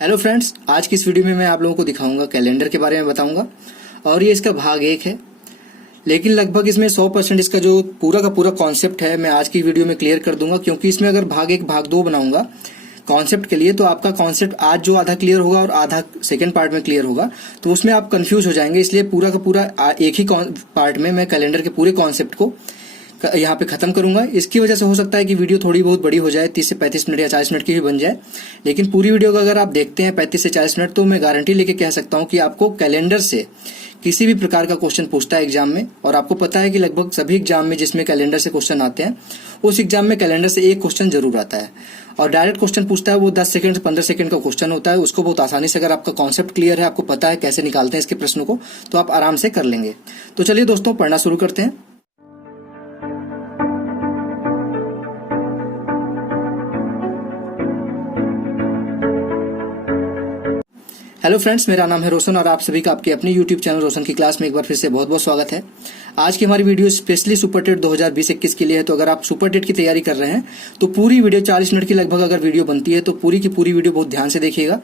Hello friends, आज की इस वीडियो में मैं आप लोगों को दिखाऊंगा कैलेंडर के बारे में बताऊंगा और ये इसका भाग 1 है। लेकिन लगभग इसमें 100% इसका जो पूरा का पूरा कॉन्सेप्ट है मैं आज की वीडियो में क्लियर कर दूंगा, क्योंकि इसमें अगर भाग 1 भाग 2 बनाऊंगा कॉन्सेप्ट के लिए तो आपका कॉन्सेप्ट आज जो आधा क्लियर होगा और आधा सेकंड पार्ट में क्लियर होगा, तो उसमें आप कंफ्यूज हो जाएंगे। इसलिए पूरा का पूरा एक ही पार्ट में मैं कैलेंडर के पूरे कॉन्सेप्ट को यहाँ पे खत्म करूंगा। इसकी वजह से हो सकता है कि वीडियो थोड़ी बहुत बड़ी हो जाए, 30 से 35 मिनट या 40 मिनट की भी बन जाए। लेकिन पूरी वीडियो को अगर आप देखते हैं 35 से 40 मिनट, तो मैं गारंटी लेके कह सकता हूँ कि आपको कैलेंडर से किसी भी प्रकार का क्वेश्चन पूछता है एग्जाम में, और आपको पता है कि लगभग सभी एग्जाम में जिसमें कैलेंडर से क्वेश्चन आते हैं उस एग्जाम में कैलेंडर से एक क्वेश्चन जरूर आता है। और डायरेक्ट क्वेश्चन पूछता है वो 10 सेकंड से 15 सेकंड का क्वेश्चन होता है। उसको बहुत आसानी से, अगर आपका कॉन्सेप्ट क्लियर है, आपको पता है कैसे निकालते हैं इसके प्रश्नों को, तो आप आराम से कर लेंगे। तो चलिए दोस्तों, पढ़ना शुरू करते हैं। हेलो फ्रेंड्स, मेरा नाम है रोशन और आप सभी का आपके अपने यूट्यूब चैनल रोशन की क्लास में एक बार फिर से बहुत बहुत स्वागत है। आज की हमारी वीडियो स्पेशली सुपर टेट 2020-21 के लिए है। तो अगर आप सुपर टेट की तैयारी कर रहे हैं तो पूरी वीडियो 40 मिनट की लगभग अगर वीडियो बनती है तो पूरी की पूरी वीडियो बहुत ध्यान से देखिएगा।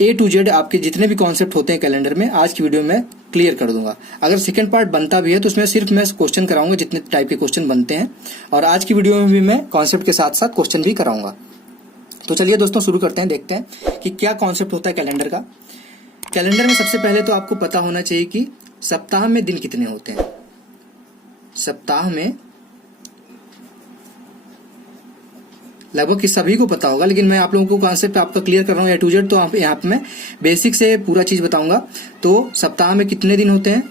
A to Z आपके जितने भी कॉन्सेप्ट होते हैं कैलेंडर में आज की वीडियो में क्लियर कर दूंगा। अगर सेकंड पार्ट बनता भी है तो उसमें सिर्फ मैं क्वेश्चन कराऊंगा जितने टाइप के क्वेश्चन बनते हैं, और आज की वीडियो में भी मैं कॉन्सेप्ट के साथ साथ क्वेश्चन भी कराऊंगा। तो चलिए दोस्तों शुरू करते हैं, देखते हैं कि क्या कॉन्सेप्ट होता है कैलेंडर का। कैलेंडर में सबसे पहले तो आपको पता होना चाहिए कि सप्ताह में दिन कितने होते हैं। सप्ताह में लगभग सभी को पता होगा, लेकिन मैं आप लोगों को कॉन्सेप्ट आपका क्लियर कर रहा हूँ A to Z। तो आप यहाँ पे मैं बेसिक से पूरा चीज बताऊंगा। तो सप्ताह में कितने दिन होते हैं?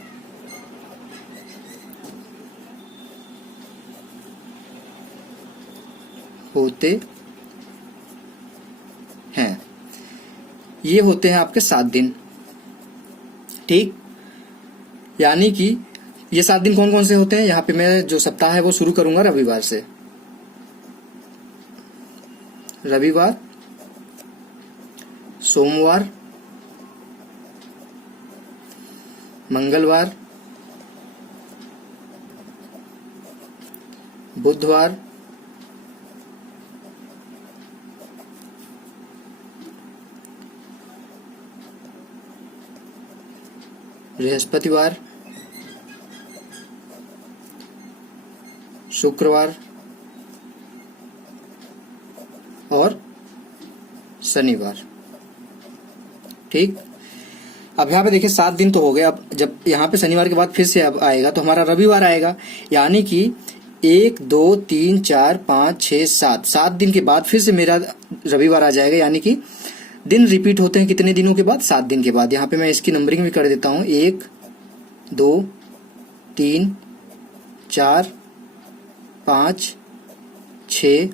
होते हैं, ये होते हैं आपके 7 दिन। ठीक, यानी कि ये 7 दिन कौन कौन से होते हैं? यहाँ पे मैं जो सप्ताह है वो शुरू करूंगा रविवार से। रविवार, सोमवार, मंगलवार, बुधवार, बृहस्पतिवार, शुक्रवार और शनिवार। ठीक, अब यहाँ पे देखिए 7 दिन तो हो गए। अब जब यहाँ पे शनिवार के बाद फिर से अब आएगा तो हमारा रविवार आएगा, यानी कि 1 2 3 4 5 6 7 दिन के बाद फिर से मेरा रविवार आ जाएगा। यानी कि दिन रिपीट होते हैं कितने दिनों के बाद? 7 दिन के बाद। यहाँ पे मैं इसकी नंबरिंग भी कर देता हूँ, 1 2 3 4 5 6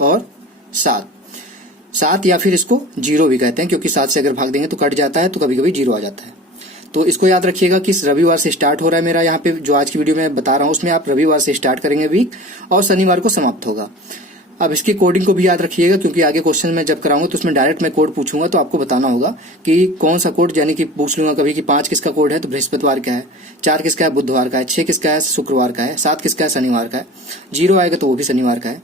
और 7 या फिर इसको 0 भी कहते हैं, क्योंकि 7 से अगर भाग देंगे तो कट जाता है, तो कभी कभी 0 आ जाता है। तो इसको याद रखिएगा कि रविवार से स्टार्ट हो रहा है मेरा। यहाँ पे जो आज की वीडियो में बता रहा हूँ उसमें आप रविवार से स्टार्ट करेंगे वीक, और शनिवार को समाप्त होगा। अब इसके कोडिंग को भी याद रखिएगा, क्योंकि आगे क्वेश्चन में जब कराऊंगा तो उसमें डायरेक्ट मैं कोड पूछूंगा, तो आपको बताना होगा कि कौन सा कोड। यानी कि पूछ लूंगा कभी कि 5 किसका कोड है तो बृहस्पतिवार का है, 4 किसका है बुधवार का है, 6 किसका है शुक्रवार का है, 7 किसका है शनिवार का है, 0 आएगा तो वो भी शनिवार का है।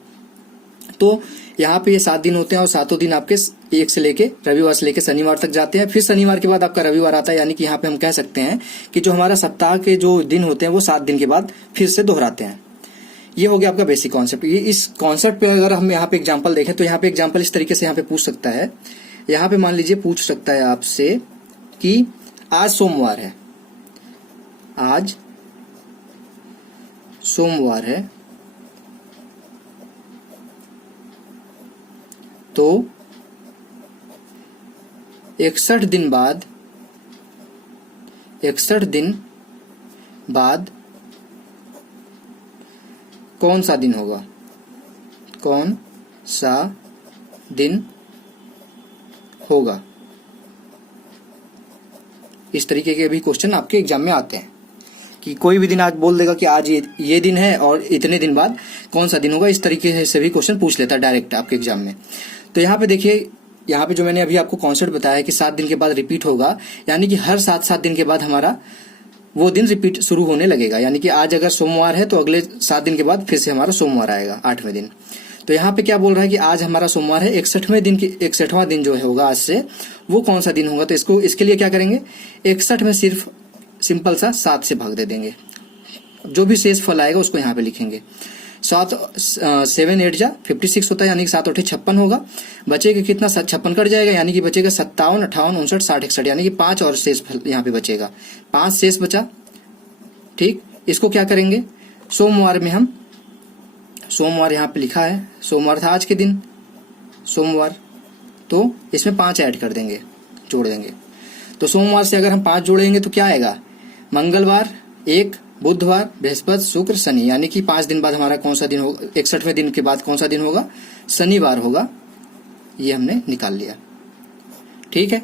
तो यहाँ पे ये 7 दिन होते हैं, और 7 दिन आपके एक से लेके रविवार से लेके शनिवार तक जाते हैं। फिर शनिवार के बाद आपका रविवार आता है, यानी कि यहाँ पे हम कह सकते हैं कि जो हमारा सप्ताह के जो दिन होते हैं वो 7 दिन के बाद फिर से दोहराते हैं। ये हो गया आपका बेसिक कॉन्सेप्ट। ये इस कॉन्सेप्ट पे अगर हम यहाँ पे एग्जांपल देखें तो यहाँ पे एग्जांपल इस तरीके से यहाँ पे पूछ सकता है। यहाँ पे मान लीजिए पूछ सकता है आपसे कि आज सोमवार है, आज सोमवार है, तो 61 दिन बाद कौन सा दिन होगा? कौन सा दिन होगा? इस तरीके के भी क्वेश्चन आपके एग्जाम में आते हैं कि कोई भी दिन आज बोल देगा कि आज ये दिन है और इतने दिन बाद कौन सा दिन होगा। इस तरीके से भी क्वेश्चन पूछ लेता है डायरेक्ट आपके एग्जाम में। तो यहाँ पे देखिए, यहाँ पे जो मैंने अभी आपको कॉन्सेप्ट बताया है कि 7 दिन के बाद रिपीट होगा, यानी कि हर 7 दिन के बाद हमारा वो दिन रिपीट शुरू होने लगेगा। यानी कि आज अगर सोमवार है तो अगले 7 दिन के बाद फिर से हमारा सोमवार आएगा 8वें दिन। तो यहाँ पे क्या बोल रहा है कि आज हमारा सोमवार है, 61वां दिन जो है होगा आज से, वो कौन सा दिन होगा? तो इसके लिए क्या करेंगे, 61 में सिर्फ सिंपल सा 7 से भाग दे देंगे। जो भी शेष फल आएगा उसको यहाँ पे लिखेंगे। 7 8 जा 56 होता है, यानी कि 7 8 56 होगा। बचेगा कितना? 56 कट जाएगा, यानी कि बचेगा 57 58 59 60 61, यानी कि 5 और शेष फल यहाँ पे बचेगा। 5 शेष बचा। ठीक, इसको क्या करेंगे, सोमवार में हम, सोमवार यहाँ पे लिखा है, सोमवार था आज के दिन सोमवार, तो इसमें 5 ऐड कर देंगे, जोड़ देंगे। तो सोमवार से अगर हम 5 जोड़ेंगे तो क्या आएगा, मंगलवार 1, बुधवार, बृहस्पति, शुक्र, शनि, यानी कि 5 दिन बाद हमारा कौन सा दिन होगा, 61वें दिन के बाद कौन सा दिन होगा, शनिवार होगा। ये हमने निकाल लिया। ठीक है,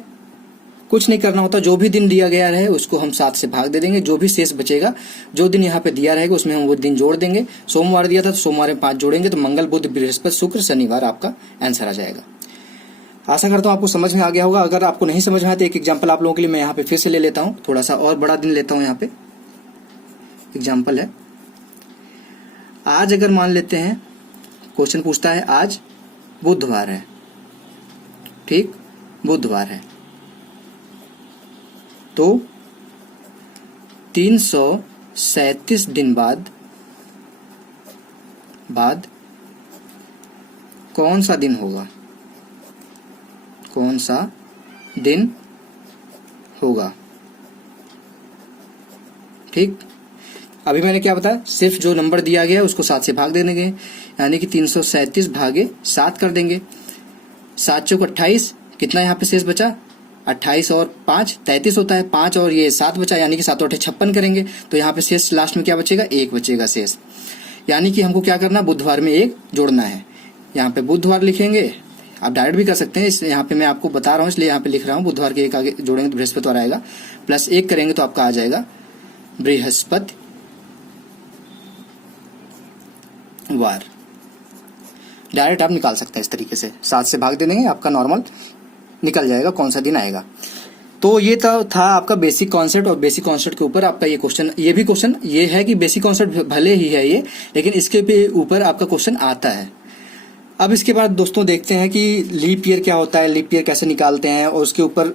कुछ नहीं करना होता, जो भी दिन दिया गया रहे उसको हम 7 से भाग दे देंगे। जो भी शेष बचेगा, जो दिन यहाँ पे दिया रहेगा उसमें हम वो दिन जोड़ देंगे। सोमवार दिया था तो सोमवार में 5 जोड़ेंगे, तो मंगल, बुध, बृहस्पति, शुक्र, शनिवार आपका आंसर आ जाएगा। आशा करता हूँ आपको समझ में आ गया होगा। अगर आपको नहीं समझ में आया तो एक एग्जाम्पल आप लोगों के लिए मैं यहाँ पे फिर से ले लेता हूँ, थोड़ा सा और बड़ा दिन लेता हूँ। यहाँ पे एग्जाम्पल है, आज अगर मान लेते हैं, क्वेश्चन पूछता है आज बुधवार है, ठीक, बुधवार है, तो 337 दिन बाद कौन सा दिन होगा, कौन सा दिन होगा। ठीक, अभी मैंने क्या बताया, सिर्फ जो नंबर दिया गया है उसको 7 से भाग देंगे, यानी कि 337 भागे 7 कर देंगे। 7 चौक 28, कितना यहाँ पे शेष बचा, 28 और 5 33 होता है, 5 और ये 7 बचा, यानी कि 7 और 8 56 करेंगे। तो यहाँ पे शेष लास्ट में क्या बचेगा, 1 बचेगा शेष, यानी कि हमको क्या करना, बुधवार में 1 जोड़ना है। यहाँ पे बुधवार लिखेंगे, आप डायरेक्ट भी कर सकते हैं, इस यहाँ पे मैं आपको बता रहा हूँ इसलिए यहाँ पे लिख रहा हूँ। बुधवार के 1 आगे जोड़ेंगे तो बृहस्पतिवार आएगा, प्लस 1 करेंगे तो आपका आ जाएगा बृहस्पतिवार। डायरेक्ट आप निकाल सकते हैं इस तरीके से, 7 से भाग दे देंगे, आपका नॉर्मल निकल जाएगा कौन सा दिन आएगा। तो ये था आपका बेसिक कॉन्सेप्ट, और बेसिक कॉन्सेप्ट के ऊपर आपका ये क्वेश्चन, ये भी क्वेश्चन ये है कि बेसिक कॉन्सेप्ट भले ही है ये, लेकिन इसके ऊपर आपका क्वेश्चन आता है। अब इसके बाद दोस्तों देखते हैं कि लीप ईयर क्या होता है, लीप ईयर कैसे निकालते हैं, और उसके ऊपर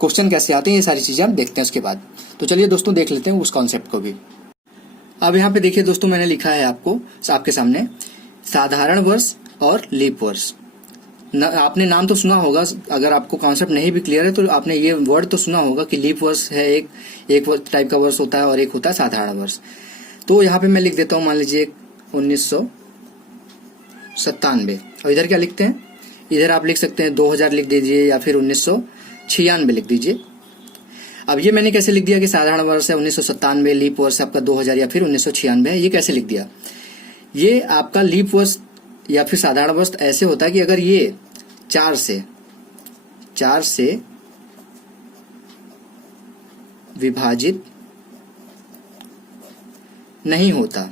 क्वेश्चन कैसे आते हैं, ये सारी चीजें हम देखते हैं उसके बाद। तो चलिए दोस्तों देख लेते हैं उस कॉन्सेप्ट को भी। अब यहाँ पे देखिए दोस्तों, मैंने लिखा है आपके सामने साधारण वर्ष और लीप वर्ष। आपने नाम तो सुना होगा, अगर आपको कॉन्सेप्ट नहीं भी क्लियर है तो आपने ये वर्ड तो सुना होगा कि लीप वर्ष है, एक टाइप का वर्ष होता है और एक होता है साधारण वर्ष। तो यहाँ पे मैं लिख देता हूँ, मान लीजिए 1997, और इधर क्या लिखते हैं, इधर आप लिख सकते हैं 2000 लिख दीजिए, या फिर 1996 लिख दीजिए। अब ये मैंने कैसे लिख दिया कि साधारण वर्ष है 1997, लीप वर्ष आपका 2000 या फिर 1996 है, ये कैसे लिख दिया। ये आपका लीप वर्ष या फिर साधारण वर्ष ऐसे होता है कि अगर ये 4 से विभाजित नहीं होता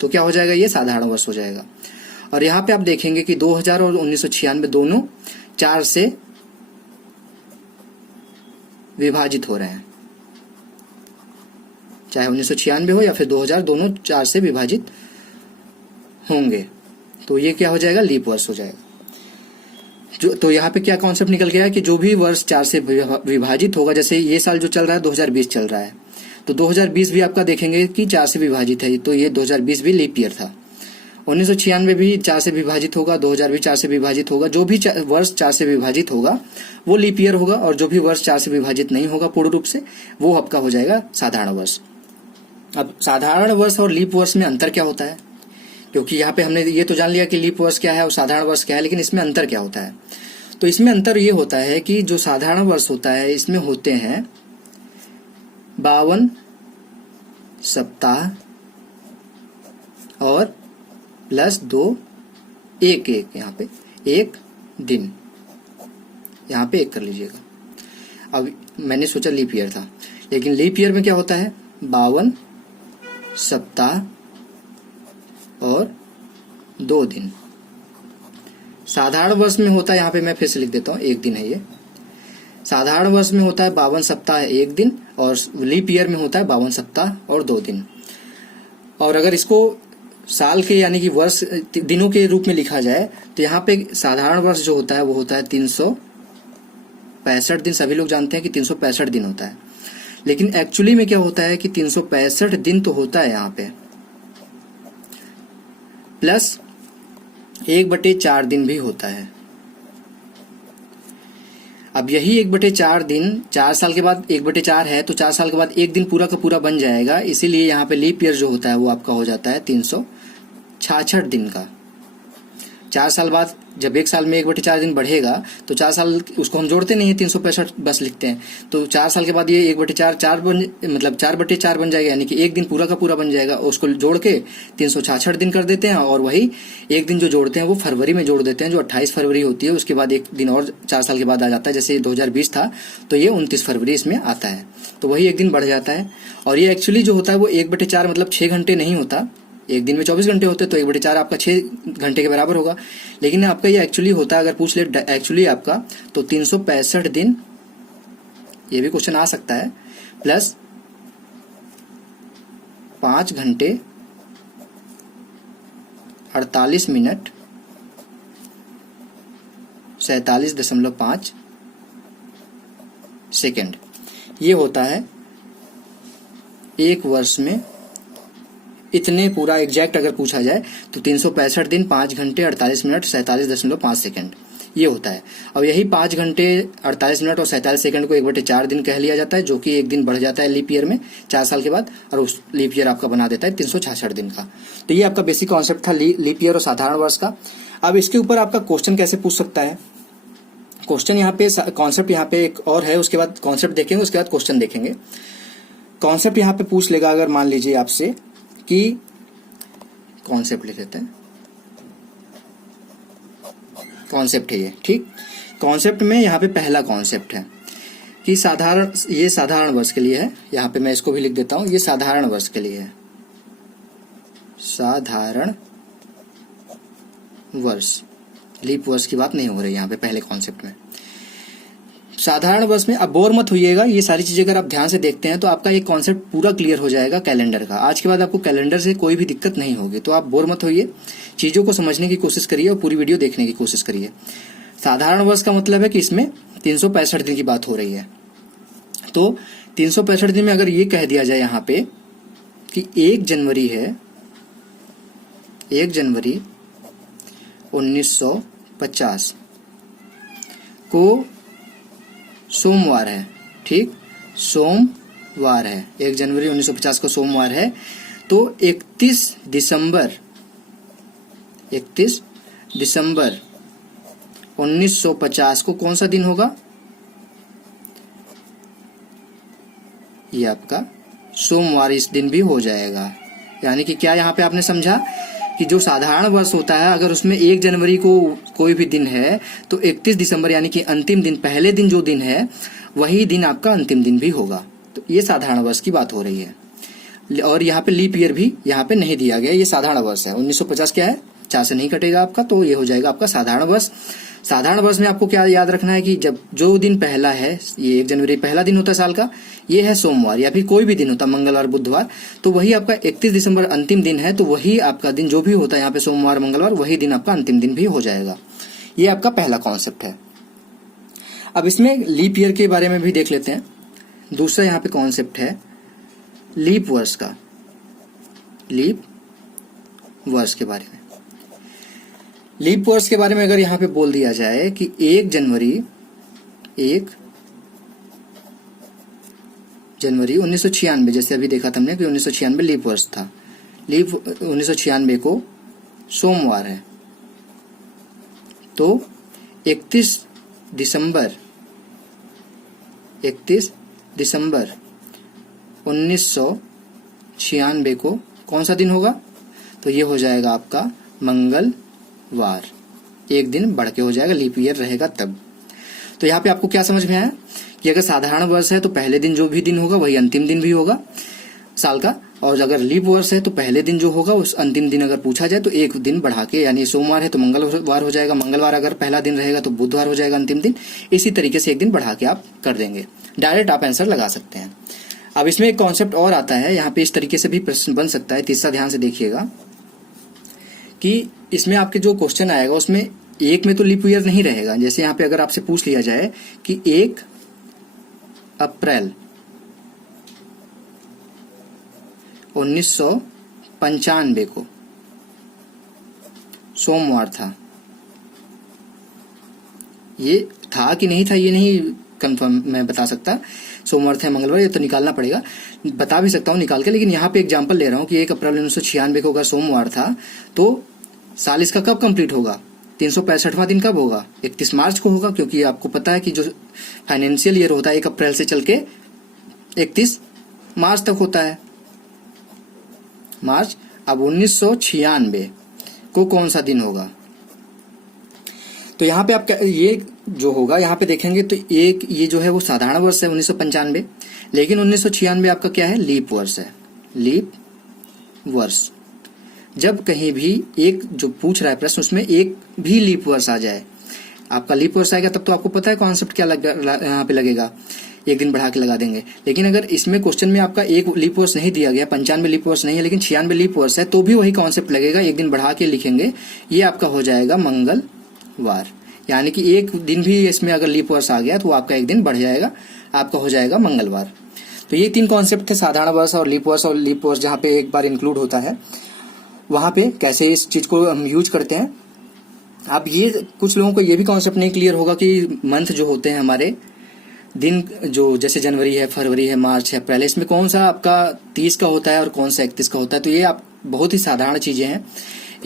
तो क्या हो जाएगा, ये साधारण वर्ष हो जाएगा। और यहां पे आप देखेंगे कि 2000 और 1996 दोनों 4 से विभाजित हो रहे हैं, चाहे 1996 हो या फिर 2000, दोनों 4 से विभाजित होंगे, तो ये क्या हो जाएगा, लीप वर्ष हो जाएगा। तो यहाँ पे क्या कॉन्सेप्ट निकल गया है कि जो भी वर्ष 4 से विभाजित होगा, जैसे ये साल जो चल रहा है 2020 चल रहा है, तो 2020 भी आपका देखेंगे कि 4 से विभाजित है, तो ये 2020 भी लीप ईयर था। 1996 भी 4 से विभाजित होगा, 2000 भी 4 से विभाजित होगा। जो भी वर्ष 4 से विभाजित होगा वो लीप ईयर होगा, और जो भी वर्ष 4 से विभाजित नहीं होगा पूर्ण रूप से, वो आपका हो जाएगा साधारण वर्ष। अब साधारण वर्ष और लीप वर्ष में अंतर क्या होता है, क्योंकि यहाँ पे हमने ये तो जान लिया कि लीप वर्ष क्या है और साधारण वर्ष क्या है, लेकिन इसमें अंतर क्या होता है। तो इसमें अंतर ये होता है कि जो साधारण वर्ष होता है इसमें होते हैं 52 सप्ताह और प्लस 2 एक यहाँ पे 1 दिन, यहाँ पे 1 कर लीजिएगा। अब मैंने सोचा लीप ईयर था, लेकिन लीप ईयर में क्या होता है, 52 सप्ताह और 2 दिन। साधारण वर्ष में होता है, यहाँ पे मैं फिर से लिख देता हूँ, 1 दिन है ये। साधारण वर्ष में होता है 52 सप्ताह 1 दिन, और लीप ईयर में होता है 52 सप्ताह और 2 दिन। और अगर इसको साल के यानी कि वर्ष दिनों के रूप में लिखा जाए तो यहाँ पे साधारण वर्ष जो होता है वो होता है 365 दिन। सभी लोग जानते हैं कि 365 दिन होता है, लेकिन एक्चुअली में क्या होता है कि 365 दिन तो होता है यहाँ पे, प्लस 1/4 दिन भी होता है। अब यही 1/4 दिन 4 साल के बाद 1/4 है, तो 4 साल के बाद एक दिन पूरा का पूरा बन जाएगा। इसीलिए यहाँ पे लीप ईयर जो होता है वो आपका हो जाता है 366 दिन का। 4 साल बाद जब एक साल में 1/4 दिन बढ़ेगा तो 4 साल उसको हम जोड़ते नहीं है, 365 बस लिखते हैं। तो 4 साल के बाद ये 1/4 मतलब 4/4 बन जाएगा, यानी कि एक दिन पूरा का पूरा बन जाएगा। उसको जोड़ के 366 दिन कर देते हैं, और वही एक दिन जो जोड़ते हैं वो फरवरी में जोड़ देते हैं, जो 28 फरवरी होती है। उसके बाद एक दिन और 4 साल के बाद आ जाता है, जैसे 2020 था तो ये 29 फरवरी इसमें आता है, तो वही एक दिन बढ़ जाता है। और ये एक्चुअली जो होता है वो 1/4 मतलब 6 घंटे नहीं होता। एक दिन में 24 घंटे होते तो 1/4 आपका 6 घंटे के बराबर होगा, लेकिन आपका ये एक्चुअली होता है, अगर पूछ ले एक्चुअली आपका, तो 365 दिन, ये भी क्वेश्चन आ सकता है, प्लस 5 घंटे 48 मिनट 47.5 सेकेंड। ये होता है एक वर्ष में इतने पूरा एग्जैक्ट अगर पूछा जाए तो 365 दिन 5 घंटे 48 मिनट 47.5 सेकेंड ये होता है। और यही 5 घंटे 48 मिनट और 47 सेकंड को 1/4 दिन कह लिया जाता है, जो कि एक दिन बढ़ जाता है लीप ईयर में 4 साल के बाद, और उस लीप ईयर आपका बना देता है 366 दिन का। तो ये आपका बेसिक कॉन्सेप्ट था लीप ईयर और साधारण वर्ष का। अब इसके ऊपर आपका क्वेश्चन कैसे पूछ सकता है, क्वेश्चन यहाँ पे, कॉन्सेप्ट यहाँ पे एक और है, उसके बाद कॉन्सेप्ट देखेंगे, उसके बाद क्वेश्चन देखेंगे। कॉन्सेप्ट यहाँ पे पूछ लेगा, अगर मान लीजिए आपसे कि कॉन्सेप्ट लिख लेते हैं, कॉन्सेप्ट है ये, ठीक। कॉन्सेप्ट में यहाँ पे पहला कॉन्सेप्ट है कि ये साधारण वर्ष के लिए है। यहाँ पे मैं इसको भी लिख देता हूं, ये साधारण वर्ष के लिए है, साधारण वर्ष, लीप वर्ष की बात नहीं हो रही यहाँ पे पहले कॉन्सेप्ट में। साधारण वर्ष में अब बोर मत होइएगा, ये सारी चीजें अगर आप ध्यान से देखते हैं तो आपका एक कॉन्सेप्ट पूरा क्लियर हो जाएगा कैलेंडर का। आज के बाद आपको कैलेंडर से कोई भी दिक्कत नहीं होगी, तो आप बोर मत होइए, चीजों को समझने की कोशिश करिए और पूरी वीडियो देखने की कोशिश करिए। साधारण वर्ष का मतलब है कि इसमें 365 दिन की बात हो रही है। तो 365 दिन में अगर ये कह दिया जाए यहाँ पे कि 1 जनवरी है, 1 जनवरी 1950 को सोमवार है, ठीक, सोमवार है, 1 जनवरी 1950 को सोमवार है, तो 31 दिसंबर 1950 को कौन सा दिन होगा, ये आपका सोमवार इस दिन भी हो जाएगा। यानी कि क्या यहाँ पे आपने समझा कि जो साधारण वर्ष होता है अगर उसमें 1 जनवरी को कोई भी दिन है तो 31 दिसंबर यानी कि अंतिम दिन, पहले दिन जो दिन है वही दिन आपका अंतिम दिन भी होगा। तो ये साधारण वर्ष की बात हो रही है। और यहाँ पे लीप ईयर भी यहाँ पे नहीं दिया गया, ये साधारण वर्ष है। 1950 क्या है, 4 से नहीं कटेगा आपका, तो ये हो जाएगा आपका साधारण वर्ष। साधारण वर्ष में आपको क्या याद रखना है कि जब जो दिन पहला है, ये 1 जनवरी पहला दिन होता है साल का, ये है सोमवार, या फिर कोई भी दिन होता है मंगलवार बुधवार, तो वही आपका 31 दिसंबर अंतिम दिन है, तो वही आपका दिन जो भी होता है यहाँ पे सोमवार मंगलवार, वही दिन आपका अंतिम दिन भी हो जाएगा। ये आपका पहला कॉन्सेप्ट है। अब इसमें लीप ईयर के बारे में भी देख लेते हैं। दूसरा यहाँ पे कॉन्सेप्ट है लीप वर्ष का, लीप वर्ष के बारे में। लीप वर्ष के बारे में अगर यहाँ पे बोल दिया जाए कि 1 जनवरी 1996, जैसे अभी देखा था हमने कि 1996 लीप वर्ष था, लीप 1996 को सोमवार है, तो 31 दिसंबर 1996 को कौन सा दिन होगा, तो ये हो जाएगा आपका मंगलवार, एक दिन बढ़ के हो जाएगा, लीप ईयर रहेगा तब। तो यहाँ पे आपको क्या समझ में आया कि अगर साधारण वर्ष है तो पहले दिन जो भी दिन होगा वही अंतिम दिन भी होगा साल का, और अगर लीप वर्ष है तो पहले दिन जो होगा उस अंतिम दिन अगर पूछा जाए तो एक दिन बढ़ा के, यानी सोमवार है तो मंगलवार हो जाएगा, मंगलवार अगर पहला दिन रहेगा तो बुधवार हो जाएगा अंतिम दिन। इसी तरीके से एक दिन बढ़ा के आप कर देंगे, डायरेक्ट आप आंसर लगा सकते हैं। अब इसमें एक कॉन्सेप्ट और आता है, यहाँ पे इस तरीके से भी प्रश्न बन सकता है। तीसरा ध्यान से देखिएगा कि इसमें आपके जो क्वेश्चन आएगा उसमें एक में तो लीप ईयर नहीं रहेगा। जैसे यहाँ पे अगर आपसे पूछ लिया जाए कि 1 अप्रैल 1995 को सोमवार था, ये था कि नहीं था ये नहीं कंफर्म मैं बता सकता, सोमवार था मंगलवार, ये तो निकालना पड़ेगा। बता भी सकता हूँ निकाल के, लेकिन यहाँ पे एग्जांपल ले रहा हूँ कि 1 अप्रैल 1996 को अगर सोमवार था तो साल इसका कब कंप्लीट होगा, 365वां दिन कब होगा, 31 मार्च को होगा, क्योंकि आपको पता है कि जो फाइनेंशियल ईयर होता है 1 अप्रैल से चल के 31 मार्च तक होता है, मार्च। अब 1996 को कौन सा दिन होगा, तो यहाँ पे आप ये जो होगा यहाँ पे देखेंगे तो एक ये जो है वो साधारण वर्ष है 1995, लेकिन 1996 आपका क्या है, लीप वर्ष है, लीप वर्ष। जब कहीं भी एक जो पूछ रहा है प्रश्न उसमें एक भी लीप वर्ष आ जाए, आपका लीप वर्ष आएगा तब तो आपको पता है कॉन्सेप्ट क्या यहाँ पे लगेगा, एक दिन बढ़ा के लगा देंगे। लेकिन अगर इसमें क्वेश्चन में आपका एक लीप वर्ष नहीं दिया गया, 95 लीप वर्ष नहीं है लेकिन 96 लीप वर्ष है, तो भी वही कॉन्सेप्ट लगेगा, एक दिन बढ़ा के लिखेंगे, ये आपका हो जाएगा मंगलवार। यानी कि एक दिन भी इसमें अगर लीप वर्ष आ गया तो आपका एक दिन बढ़ जाएगा, आपका हो जाएगा मंगलवार। तो ये 3 कॉन्सेप्ट थे, साधारण वर्ष और लीप वर्ष जहाँ पे एक बार इंक्लूड होता है वहां पे कैसे इस चीज को हम यूज करते हैं। अब ये कुछ लोगों को ये भी कॉन्सेप्ट नहीं क्लियर होगा कि मंथ जो होते हैं हमारे दिन, जो जैसे जनवरी है, फरवरी है, मार्च है, अप्रैल, इसमें कौन सा आपका 30 का होता है और कौन सा 31 का होता है। तो ये आप बहुत ही साधारण चीजें हैं,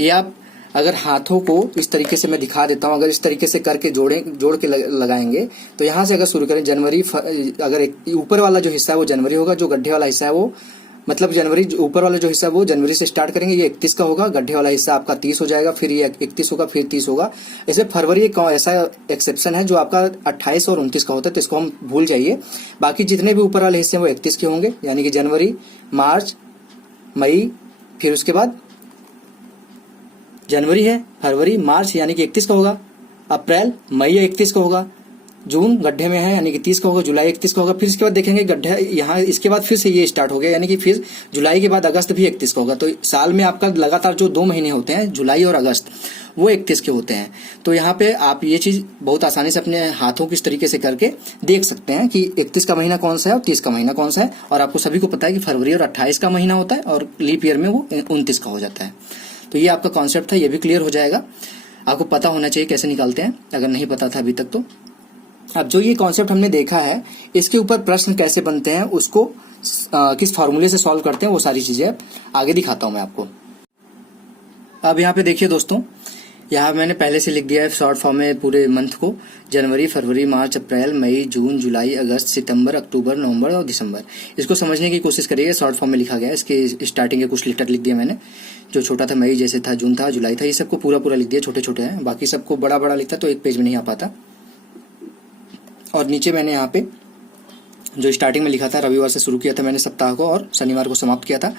ये आप अगर हाथों को इस तरीके से मैं दिखा देता हूँ, अगर इस तरीके से करके जोड़ के लगाएंगे तो यहाँ से अगर शुरू करें जनवरी, अगर ऊपर वाला जो हिस्सा है वो जनवरी होगा, जो गड्ढे वाला हिस्सा है वो मतलब जनवरी, ऊपर वाला जो हिस्सा है वो जनवरी से स्टार्ट करेंगे, ये 31 का होगा, गड्ढे वाला हिस्सा आपका 30 हो जाएगा, फिर ये 31 होगा, फिर 30 होगा। ऐसे फरवरी एक ऐसा एक्सेप्शन है जो आपका 28 और 29 का होता है, तो इसको हम भूल जाइए। बाकी जितने भी ऊपर वाले हिस्से हैं वो 31 के होंगे, यानी कि जनवरी, मार्च, मई, फिर उसके बाद जनवरी है, फरवरी, मार्च यानी कि 31 का होगा, अप्रैल, मई 31 का होगा, जून गड्ढे में है यानी कि 30 का होगा, जुलाई 31 का होगा, फिर इसके बाद देखेंगे गड्ढा यहाँ, इसके बाद फिर से ये स्टार्ट हो गया, यानी कि फिर जुलाई के बाद अगस्त भी 31 का होगा। तो साल में आपका लगातार जो 2 महीने होते हैं जुलाई और अगस्त, वो 31 के होते हैं। तो यहाँ पे आप ये चीज बहुत आसानी से अपने हाथों की इस तरीके से करके देख सकते हैं कि 31 का महीना कौन सा है और 30 का महीना कौन सा है। और आपको सभी को पता है कि फरवरी और 28 का महीना होता है और लीप ईयर में वो 29 का हो जाता है। तो ये आपका कॉन्सेप्ट था, ये भी क्लियर हो जाएगा। आपको पता होना चाहिए कैसे निकालते हैं, अगर नहीं पता था अभी तक तो। अब जो ये कॉन्सेप्ट हमने देखा है, इसके ऊपर प्रश्न कैसे बनते हैं, उसको किस फॉर्मूले से सॉल्व करते हैं, वो सारी चीजें आगे दिखाता हूं मैं आपको। अब यहाँ पे देखिए दोस्तों, यहाँ मैंने पहले से लिख दिया है शॉर्ट फॉर्म में पूरे मंथ को, जनवरी, फरवरी, मार्च, अप्रैल, मई, जून, जुलाई, अगस्त, सितंबर, अक्टूबर, नवंबर और दिसंबर। इसको समझने की कोशिश करिएगा, शॉर्ट फॉर्म में लिखा गया है। इसके स्टार्टिंग के कुछ लेटर लिख दिया मैंने, जो छोटा था मई जैसे था, जून था, जुलाई था, ये सबको पूरा लिख दिया, छोटे छोटे हैं, बाकी सबको बड़ा बड़ा लिखता तो एक पेज में नहीं आ पाता। और नीचे मैंने यहाँ पे जो स्टार्टिंग में लिखा था, रविवार से शुरू किया था मैंने सप्ताह को और शनिवार को समाप्त किया था,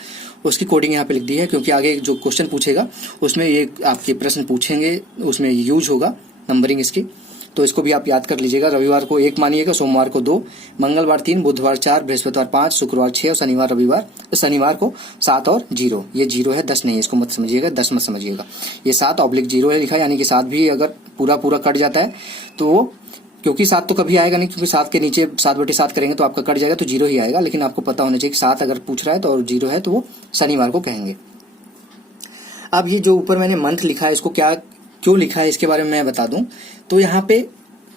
उसकी कोडिंग यहाँ पे लिख दी है, क्योंकि आगे जो क्वेश्चन पूछेगा उसमें ये आपके प्रश्न पूछेंगे, उसमें यूज होगा नंबरिंग इसकी। तो इसको भी आप याद कर लीजिएगा। रविवार को 1 मानिएगा, सोमवार को 2, मंगलवार 3, बुधवार 4, बृहस्पतिवार 5, शुक्रवार 6 और शनिवार को 7 और 0। ये 0 है, 10 नहीं है, इसको मत समझिएगा, 10 मत समझिएगा। ये 7/0 है लिखा, यानी कि 7 भी अगर पूरा कट जाता है तो, क्योंकि 7 तो कभी आएगा नहीं, क्योंकि 7 के नीचे 7/7 करेंगे तो आपका कट जाएगा, तो 0 ही आएगा। लेकिन आपको पता होना चाहिए कि 7 अगर पूछ रहा है तो और 0 है तो वो शनिवार को कहेंगे। अब ये जो ऊपर मैंने मंथ लिखा है, इसको क्यों लिखा है इसके बारे में मैं बता दूं। तो यहाँ पे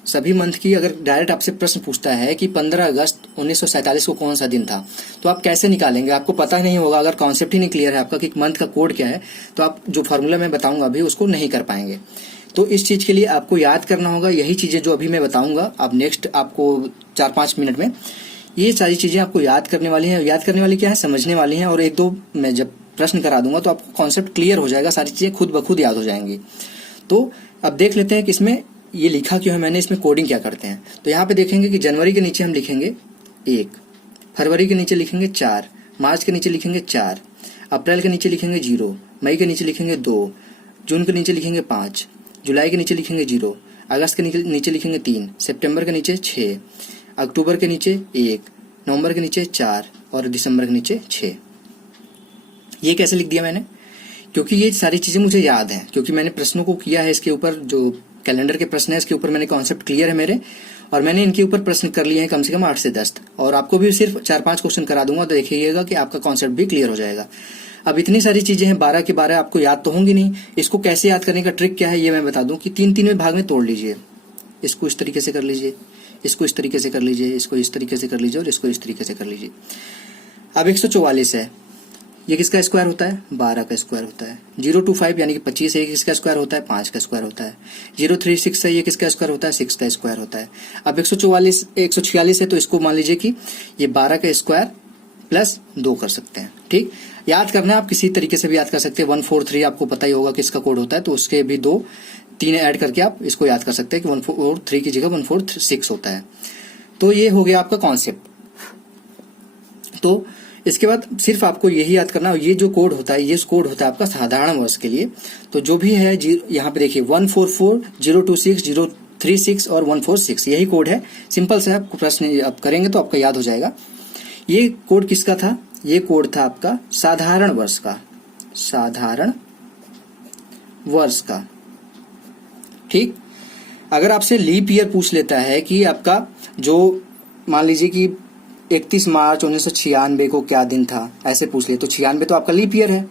सभी मंथ की अगर डायरेक्ट आपसे प्रश्न पूछता है कि 15 अगस्त 1947 को कौन सा दिन था, तो आप कैसे निकालेंगे, आपको पता ही नहीं होगा, अगर कॉन्सेप्ट ही नहीं क्लियर है आपका कि मंथ का कोड क्या है, तो आप जो फॉर्मूला मैं बताऊंगा अभी उसको नहीं कर पाएंगे। तो इस चीज के लिए आपको याद करना होगा यही चीजें जो अभी मैं बताऊंगा। अब नेक्स्ट आपको 4-5 मिनट में ये सारी चीजें आपको याद करने वाली हैं। याद करने वाली क्या है, समझने वाली हैं। और 1-2 मैं जब प्रश्न करा दूंगा तो आपको कॉन्सेप्ट क्लियर हो जाएगा, सारी चीजें खुद ब खुद याद हो जाएंगी। तो अब देख लेते हैं कि इसमें ये लिखा क्यों है मैंने, इसमें कोडिंग क्या करते हैं। तो यहाँ पे देखेंगे कि जनवरी के नीचे हम लिखेंगे 1, फरवरी के नीचे लिखेंगे 4, मार्च के नीचे लिखेंगे 4, अप्रैल के नीचे लिखेंगे 0, मई के नीचे लिखेंगे 2, जून के नीचे लिखेंगे 5, जुलाई के नीचे लिखेंगे 0, अगस्त के नीचे लिखेंगे 3, सितंबर के नीचे 6, अक्टूबर के नीचे 1, नवंबर के नीचे 4, और दिसंबर के नीचे 6। ये कैसे लिख दिया मैंने? क्योंकि ये सारी चीजें मुझे याद हैं, क्योंकि मैंने प्रश्नों को किया है इसके ऊपर, जो कैलेंडर के प्रश्न है इसके ऊपर मैंने कॉन्सेप्ट क्लियर है मेरे, और मैंने इनके ऊपर प्रश्न कर लिए हैं कम से कम 8 से 10, और आपको भी सिर्फ 4-5 क्वेश्चन करा दूंगा तो देखिएगा कि आपका कॉन्सेप्ट भी क्लियर हो जाएगा। अब इतनी सारी चीजें हैं, 12 के 12 आपको याद तो होंगी नहीं। इसको कैसे याद करने का ट्रिक क्या है ये मैं बता दूं कि 3-3 में भाग में तोड़ लीजिए। इसको इस तरीके से कर लीजिए, इसको इस तरीके से कर लीजिए, इसको इस तरीके से कर लीजिए और इसको इस तरीके से कर लीजिए। अब 144 है, ये किसका स्क्वायर होता है? 12 का स्क्वायर होता है। 025 यानी कि 25 है, ये किसका स्क्वायर होता है? 5 का स्क्वायर होता है। 036 है, ये किसका स्क्वायर होता है? 6 का स्क्वायर होता है। अब 146 है तो इसको मान लीजिए कि ये 12 का स्क्वायर प्लस 2 कर सकते हैं। ठीक, याद करना आप किसी तरीके से भी याद कर सकते हैं। 143 आपको पता ही होगा किसका कोड होता है, तो उसके भी 2-3 ऐड करके आप इसको याद कर सकते हैं कि 143 की जगह 146 होता है। तो ये हो गया आपका कॉन्सेप्ट। तो इसके बाद सिर्फ आपको यही याद करना, ये जो कोड होता है, ये कोड होता है आपका साधारण वर्ष के लिए। तो जो भी है यहाँ पे देखिए 144, 026, 036 और 146 यही कोड है। सिंपल से आप प्रश्न आप करेंगे तो आपका याद हो जाएगा। ये कोड किसका था? ये कोड था आपका साधारण वर्ष का, साधारण वर्ष का। ठीक, अगर आपसे लीप ईयर पूछ लेता है कि आपका जो मान लीजिए कि 31 मार्च 1996 को क्या दिन था, ऐसे पूछ ले तो 96 तो आपका लीप ईयर है।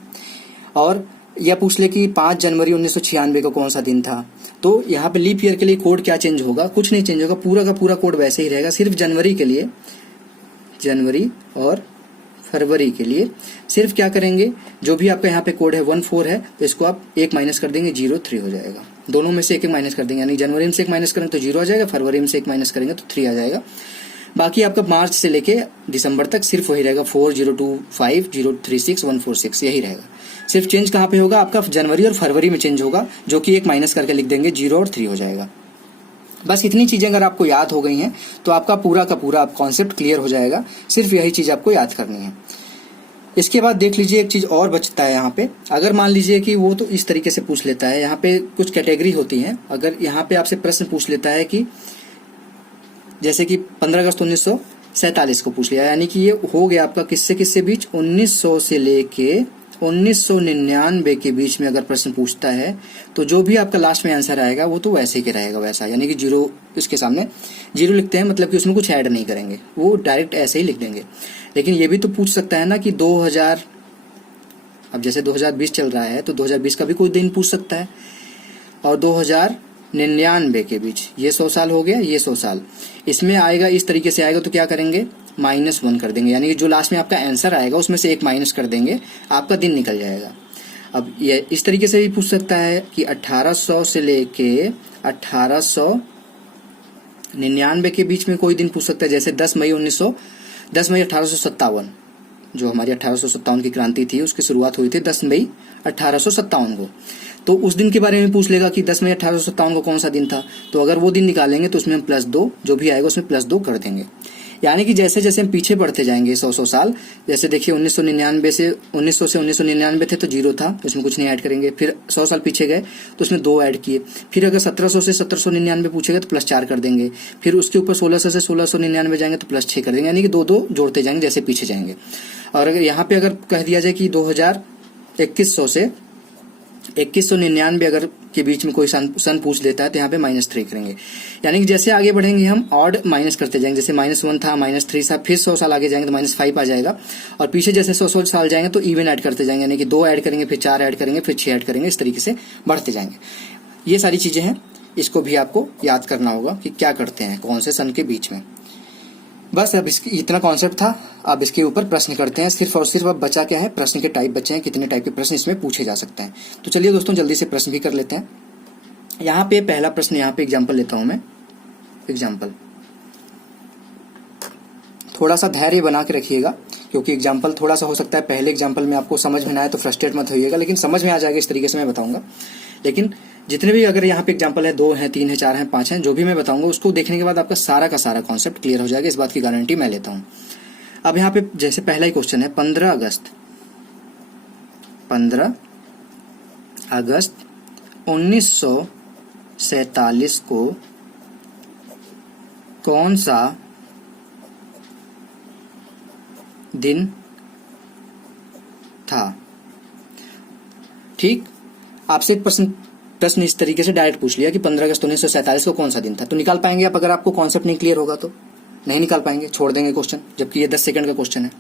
और या पूछ ले कि 5 जनवरी 1996 को कौन सा दिन था, तो यहाँ पे लीप ईयर के लिए कोड क्या चेंज होगा? कुछ नहीं चेंज होगा, पूरा का पूरा कोड वैसे ही रहेगा। सिर्फ जनवरी के लिए, जनवरी और फरवरी के लिए सिर्फ क्या करेंगे, जो भी आपका यहाँ पे कोड है 14 है तो इसको आप 1 माइनस कर देंगे, 03 हो जाएगा। दोनों में से 1 माइनस कर देंगे, यानी जनवरी में से 1 माइनस करेंगे तो 0 आ जाएगा, फरवरी में से 1 माइनस करेंगे तो 3 आ जाएगा। बाकी आपका मार्च से लेके दिसंबर तक सिर्फ वही रहेगा, 4, 025, 036, 146 यही रहेगा। सिर्फ चेंज कहाँ पे होगा? आपका जनवरी और फरवरी में चेंज होगा, जो कि 1 माइनस करके लिख देंगे, 0 और 3 हो जाएगा। बस इतनी चीजें अगर आपको याद हो गई हैं तो आपका पूरा का पूरा कॉन्सेप्ट क्लियर हो जाएगा। सिर्फ यही चीज आपको याद करनी है। इसके बाद देख लीजिए एक चीज और बचता है यहाँ पे। अगर मान लीजिए कि वो तो इस तरीके से पूछ लेता है, यहाँ पे कुछ कैटेगरी होती है। अगर यहाँ पे आपसे प्रश्न पूछ लेता है कि जैसे कि 15 अगस्त 1947 को पूछ लिया, यानी कि ये हो गया आपका किससे किससे बीच, 1900 से लेके 1999 के बीच में अगर प्रश्न पूछता है तो जो भी आपका लास्ट में आंसर आएगा वो तो वैसे ही रहेगा वैसा, यानी कि 0 इसके सामने 0 लिखते हैं, मतलब कि उसमें कुछ ऐड नहीं करेंगे, वो डायरेक्ट ऐसे ही लिख देंगे। लेकिन ये भी तो पूछ सकता है ना कि 2000, अब जैसे 2020 चल रहा है तो 2020 का भी कोई दिन पूछ सकता है, और 2099 के बीच, ये 100 साल हो गया, ये 100 साल, इसमें आएगा इस तरीके से आएगा तो क्या करेंगे, -1 कर देंगे, यानी कि जो लास्ट में आपका आंसर आएगा उसमें से 1 माइनस कर देंगे, आपका दिन निकल जाएगा। अब ये इस तरीके से भी पूछ सकता है कि 1800 से लेके 1899 के बीच में कोई दिन पूछ सकता है, जैसे 10 मई 1857, जो हमारी 1857 की क्रांति थी उसकी शुरुआत हुई थी 10 मई 1857 को, तो उस दिन के बारे में पूछ लेगा कि 10 मई 1857 को कौन सा दिन था, तो अगर वो दिन निकालेंगे तो उसमें हम +2 जो भी आएगा उसमें +2 कर देंगे। यानी कि जैसे जैसे हम पीछे बढ़ते जाएंगे 100 साल, जैसे देखिए 1999 से 1900 से 1999 थे तो 0 था, उसमें कुछ नहीं ऐड करेंगे, फिर 100 साल पीछे गए तो उसमें 2 ऐड किए, फिर अगर 1700 से 1799 पूछेगा तो +4 कर देंगे, फिर उसके ऊपर 1600 से 1699 जाएंगे तो +6 कर देंगे, यानी कि 2-2 जोड़ते जाएंगे जैसे पीछे जाएंगे। और अगर यहाँ पे अगर कह दिया जाए कि 2100 से 2199 अगर के बीच में कोई सन पूछ लेता है तो यहाँ पे -3 करेंगे, यानी कि जैसे आगे बढ़ेंगे हम ऑड माइनस करते जाएंगे, जैसे -1 था, -3 था, फिर 100 साल आगे जाएंगे तो -5 आ जाएगा, और पीछे जैसे 100 साल जाएंगे तो इवन ऐड करते जाएंगे, यानी कि 2 ऐड करेंगे, फिर 4 ऐड करेंगे, फिर 6 ऐड करेंगे, इस तरीके से बढ़ते जाएंगे। ये सारी चीजें हैं, इसको भी आपको याद करना होगा कि क्या करते हैं कौन से सन के बीच में। बस अब इतना कॉन्सेप्ट था। अब इसके ऊपर प्रश्न करते हैं, सिर्फ और सिर्फ अब बचा क्या है, प्रश्न के टाइप बचे हैं, कितने टाइप के प्रश्न इसमें पूछे जा सकते हैं। तो चलिए दोस्तों जल्दी से प्रश्न भी कर लेते हैं। यहाँ पे पहला प्रश्न, यहाँ पे एग्जाम्पल लेता हूं मैं, एग्जाम्पल थोड़ा सा धैर्य बना के रखिएगा, क्योंकि एग्जाम्पल थोड़ा सा हो सकता है पहले एग्जाम्पल में आपको समझ में ना आए तो फ्रस्ट्रेट मत होइएगा, लेकिन समझ में आ जाएगा, इस तरीके से मैं बताऊंगा। लेकिन जितने भी अगर यहाँ पे एग्जाम्पल है, 2 हैं, 3 हैं, 4 हैं, 5 हैं, जो भी मैं बताऊंगा उसको देखने के बाद आपका सारा का सारा कॉन्सेप्ट क्लियर हो जाएगा, इस बात की गारंटी मैं लेता हूँ। अब यहाँ पे जैसे पहला ही क्वेश्चन है, 15 अगस्त 1947 को कौन सा दिन था। ठीक, आपसे एक प्रश्न इस तरीके से डायरेक्ट पूछ लिया कि 15 अगस्त 1947 को कौन सा दिन था, तो निकाल पाएंगे आप? अगर आपको कॉन्सेप्ट नहीं क्लियर होगा तो नहीं निकाल पाएंगे, छोड़ देंगे क्वेश्चन, जबकि ये 10 सेकंड का क्वेश्चन है।